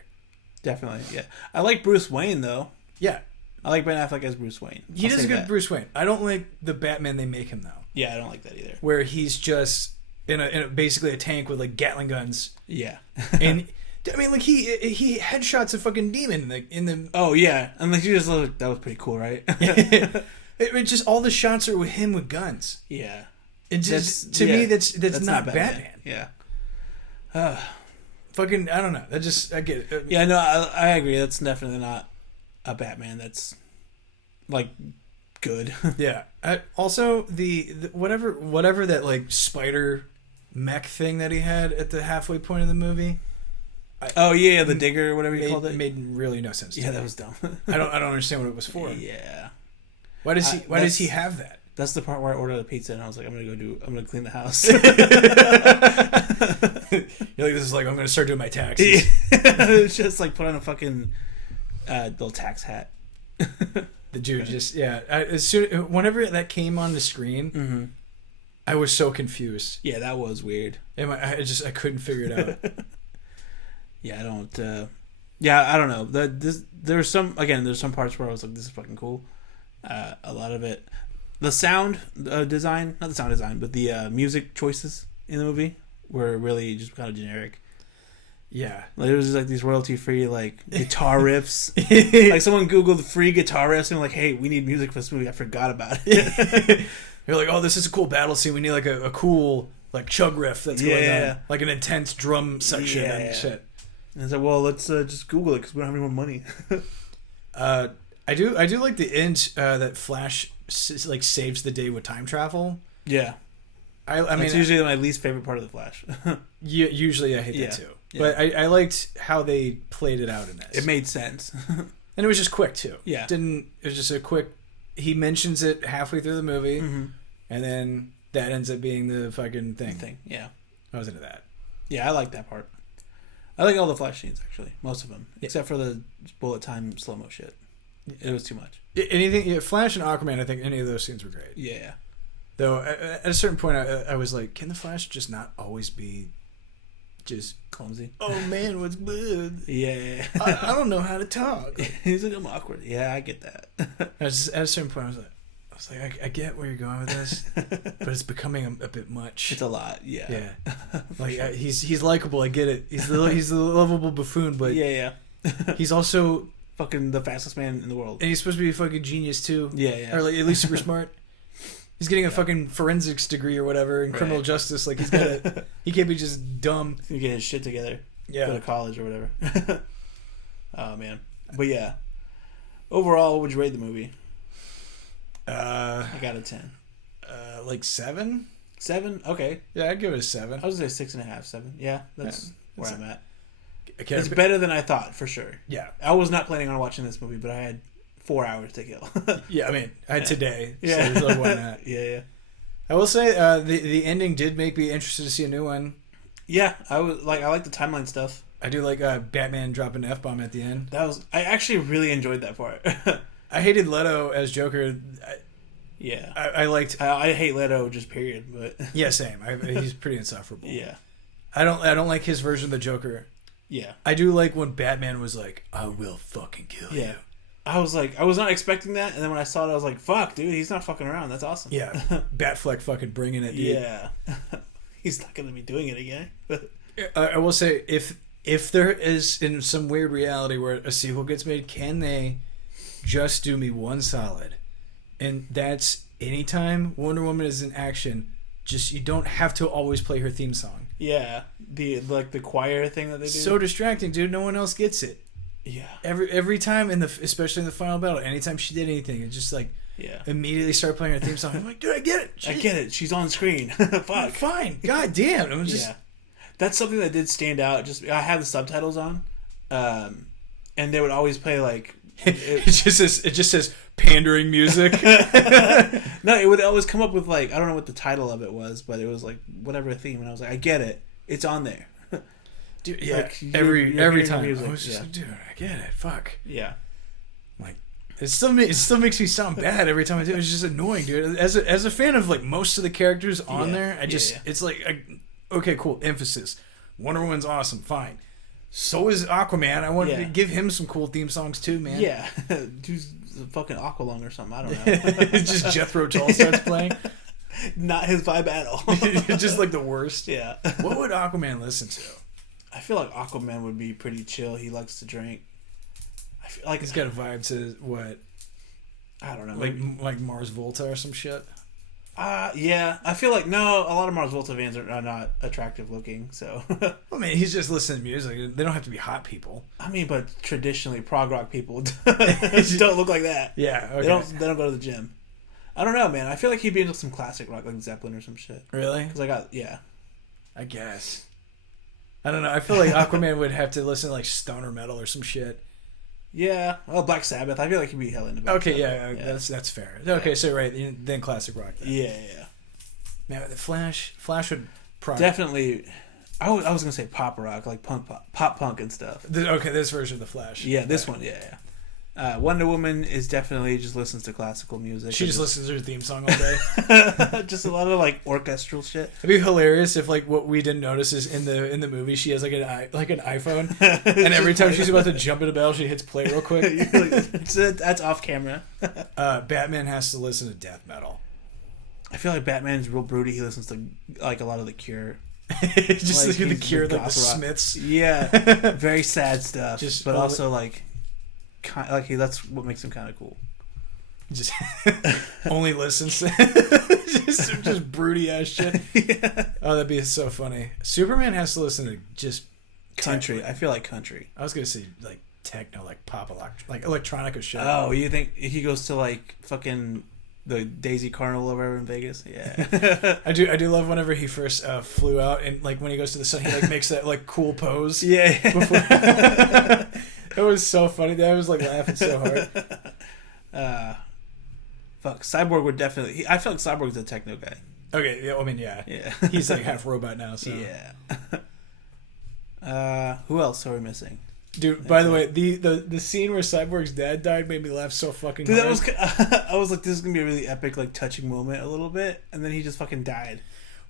Definitely. Yeah. I like Bruce Wayne though. Yeah. I like Ben Affleck as Bruce Wayne. He does a good Bruce Wayne. I don't like the Batman they make him though. Yeah, I don't like that either. Where he's just in a basically a tank with like Gatling guns. Yeah. And I mean, like he headshots a fucking demon like in the. Oh yeah, and like you just look, that was pretty cool, right? it just all the shots are with him with guns. Yeah. It just to me that's not Batman. Yeah. Fucking I don't know. I get it. Yeah, no, I agree. That's definitely not a Batman that's like good. Yeah. Also the whatever that like spider mech thing that he had at the halfway point of the movie. The digger or whatever you called it. Made really no sense. Yeah, that was dumb. I don't understand what it was for. Yeah. Why does he have that? That's the part where I ordered a pizza and I was like, I'm gonna clean the house. You're like, this is like I'm gonna start doing my taxes. It's just like put on a fucking little tax hat. The dude just whenever that came on the screen, I was so confused. Yeah, that was weird. I couldn't figure it out. Yeah, I don't. I don't know. There's some parts where I was like, this is fucking cool. A lot of it, the sound design, not the sound design, but the music choices in the movie were really just kind of generic. Yeah, like it was just like these royalty free like guitar riffs. Like someone googled free guitar riffs and like, hey, we need music for this movie. I forgot about it. You're like, oh, this is a cool battle scene. We need like a cool like chug riff that's going on, like an intense drum section and shit. And I said, well, let's just Google it because we don't have any more money. I do like the end that Flash like saves the day with time travel. Yeah, I mean, it's usually my least favorite part of the Flash. Usually I hate that too. Yeah. But I liked how they played it out in this. It made sense. And it was just quick too. Yeah. It was just a quick, he mentions it halfway through the movie, and then that ends up being the fucking thing. Yeah. I was into that. Yeah, I like that part. I like all the Flash scenes, actually. Most of them. Yeah. Except for the bullet time slow-mo shit. It was too much. Anything, Flash and Aquaman, I think any of those scenes were great. Yeah. Though, at a certain point, I was like, can the Flash just not always be just clumsy? Oh, man, what's good? Yeah. I don't know how to talk. He's like, I'm awkward. Yeah, I get that. At a certain point, I was like, I get where you're going with this, but it's becoming a bit much. It's a lot, yeah. Yeah. Like, sure. He's likable, I get it. He's the lovable buffoon, but he's also fucking the fastest man in the world. And he's supposed to be a fucking genius, too. Yeah. Or like, at least super smart. He's getting a fucking forensics degree or whatever in criminal justice. Like, he's got to... He can't be just dumb. He's gonna get his shit together. Yeah. Go to college or whatever. Oh, man. But, yeah. Overall, what would you rate the movie? I got a 10. Like 7? 7? Okay. Yeah, I'd give it a 7. I was going to say 6.5, 7. Yeah, that's where I'm at. Okay, it's better than I thought, for sure. Yeah. I was not planning on watching this movie, but I had 4 hours to kill. Yeah, I mean, I had today. Yeah. So like, why not? Yeah. I will say the ending did make me interested to see a new one. Yeah, I like the timeline stuff. I do like Batman dropping an F-bomb at the end. I actually really enjoyed that part. I hated Leto as Joker. Yeah. I liked... I hate Leto, just period, but... Yeah, same. He's pretty insufferable. Yeah. I don't like his version of the Joker. Yeah. I do like when Batman was like, I will fucking kill you. I was like, I was not expecting that, and then when I saw it, I was like, fuck, dude, he's not fucking around. That's awesome. Yeah. Batfleck fucking bringing it, dude. Yeah. He's not going to be doing it again. I will say, if there is, in some weird reality where a sequel gets made, can they just do me one solid? And that's anytime Wonder Woman is in action, just you don't have to always play her theme song. Yeah. The choir thing that they do. So distracting, dude. No one else gets it. Yeah. Every time especially in the final battle, anytime she did anything, it just like immediately start playing her theme song. I'm like, dude, I get it. I get it. She's on screen. Fuck. Fine. God damn. It was just... Yeah. That's something that did stand out. Just I had the subtitles on, and they would always play like it just says pandering music. No, it would always come up with like, I don't know what the title of it was, but it was like whatever theme, and I was like, I get it. It's on there. Dude, yeah. Like, every time. Music. I was just like, dude, I get it. Fuck. Yeah. Like, it still makes me sound bad every time I do it. It's just annoying, dude. As a fan of like most of the characters on there, it's like okay, cool, emphasis. Wonder Woman's awesome, fine. So is Aquaman. I wanted to give him some cool theme songs too, man. Yeah. Dude's a fucking Aqualung or something. I don't know. It's just Jethro Tull starts playing. Not his vibe at all. Just like the worst. Yeah. What would Aquaman listen to? I feel like Aquaman would be pretty chill. He likes to drink. I feel like he's got a vibe to what? I don't know. Like Mars Volta or some shit. Yeah. I feel like a lot of Mars Volta fans are not attractive looking. So. I mean, he's just listening to music. They don't have to be hot people. I mean, but traditionally prog rock people don't look like that. Yeah. Okay. They don't go to the gym. I don't know, man. I feel like he'd be into some classic rock, like Zeppelin or some shit. Really? Because I guess. I don't know. I feel like Aquaman would have to listen to like stoner metal or some shit. Yeah. Well, Black Sabbath. I feel like he'd be hell into Black Sabbath. Yeah. That's fair. Okay, so right then classic rock. Then. Yeah. Man, the Flash would probably definitely. I was gonna say pop rock, like pop punk and stuff. This version of the Flash. Yeah, this one. Yeah. Wonder Woman is definitely just listens to classical music. She just listens to her theme song all day. Just a lot of like orchestral shit. It'd be hilarious if like what we didn't notice is in the movie she has like an iPhone, and every time she's about to jump in a battle, she hits play real quick. That's off camera. Batman has to listen to death metal. I feel like Batman's real broody. He listens to like a lot of The Cure. Just like the Cure, like the Smiths. Yeah, very sad stuff. But also like. That's what makes him kind of cool. Just only listens to just broody ass shit. Yeah. Oh, that'd be so funny. Superman has to listen to just country. I feel like country. I was gonna say like techno, like pop, like electronica shit. Oh, you think he goes to like fucking the Daisy Carnival over in Vegas? Yeah. I do love whenever he first flew out and like when he goes to the sun, he like makes that like cool pose. Yeah. Before. It was so funny. I was like laughing so hard. Fuck. Cyborg would definitely. I feel like Cyborg's a techno guy. Okay. Yeah. I mean, yeah. He's like half robot now. So yeah. Who else are we missing? Dude, by the way, the scene where Cyborg's dad died made me laugh so fucking hard. I was like, this is gonna be a really epic, like touching moment a little bit, and then he just fucking died.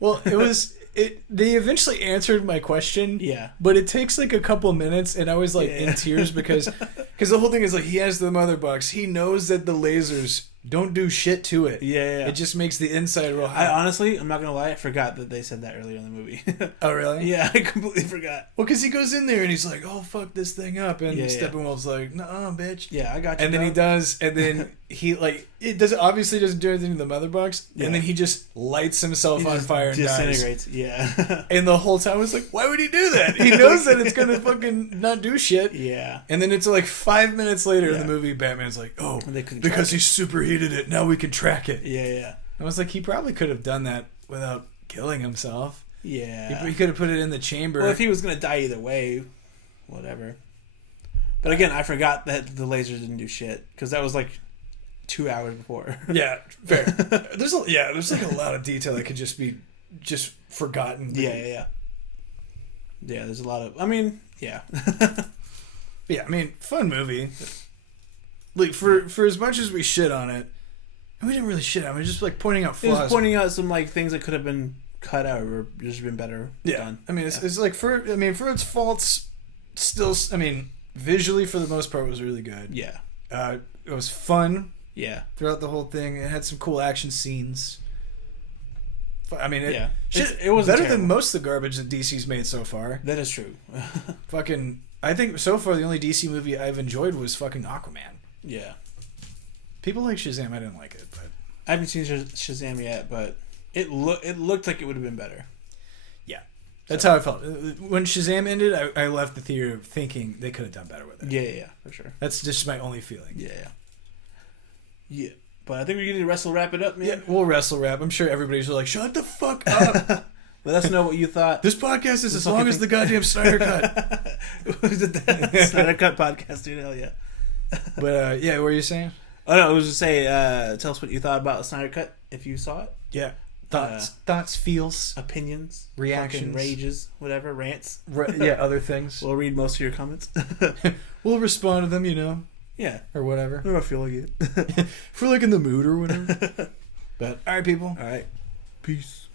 Well, it was. They eventually answered my question. Yeah. But it takes like a couple minutes, and I was like in tears because the whole thing is like he has the mother box. He knows that the lasers don't do shit to it. Yeah. It just makes the inside real hot. I'm not gonna lie, I forgot that they said that earlier in the movie. Oh, really? Yeah, I completely forgot. Well, because he goes in there and he's like, "Oh, fuck this thing up," and Yeah, Steppenwolf's like, "Nuh-uh, bitch." Yeah, I got you. And then he does, and then he it obviously doesn't do anything to the mother box, and then he just lights himself on fire and disintegrates. dies. Yeah. And the whole time I was like, why would he do that? He knows that it's gonna fucking not do shit. Yeah. And then it's like 5 minutes later in the movie, Batman's like, "Oh, because he superheated it, now we can track it." Yeah. I was like, he probably could have done that without killing himself. Yeah. He could have put it in the chamber. Well, if he was gonna die either way, whatever. But again, I forgot that the lasers didn't do shit because that was like 2 hours before. Yeah, fair. There's like a lot of detail that could just be forgotten. Yeah. There's a lot of. I mean, yeah. Yeah, I mean, fun movie. Like for as much as we shit on it, and we didn't really shit on it. We're just like pointing out flaws. It was pointing out some like things that could have been cut out or just been better done. I mean, it's like for its faults, still. I mean, visually for the most part, it was really good. Yeah. It was fun. Yeah. Throughout the whole thing, it had some cool action scenes. I mean, it was better than most of the garbage that DC's made so far. That is true. I think so far the only DC movie I've enjoyed was fucking Aquaman. Yeah. People like Shazam. I didn't like it, but I haven't seen Shazam yet, but it looked like it would have been better. Yeah. That's how I felt. When Shazam ended, I left the theater thinking they could have done better with it. Yeah, for sure. That's just my only feeling. Yeah. But I think we're going to wrap it up, man. Yeah, we'll wrestle wrap. I'm sure everybody's like, shut the fuck up. Let us know what you thought. This podcast is as long as the goddamn Snyder Cut. Snyder Cut podcast, dude. Hell yeah. But, yeah, what were you saying? Oh, no, I was just say, tell us what you thought about the Snyder Cut, if you saw it. Yeah. Thoughts, feels, opinions, reactions, rages, whatever, rants. Other things. We'll read most of your comments. We'll respond to them, you know. Yeah. Or whatever. I feel like it. If we're like in the mood or whatever. But, all right, people. All right. Peace.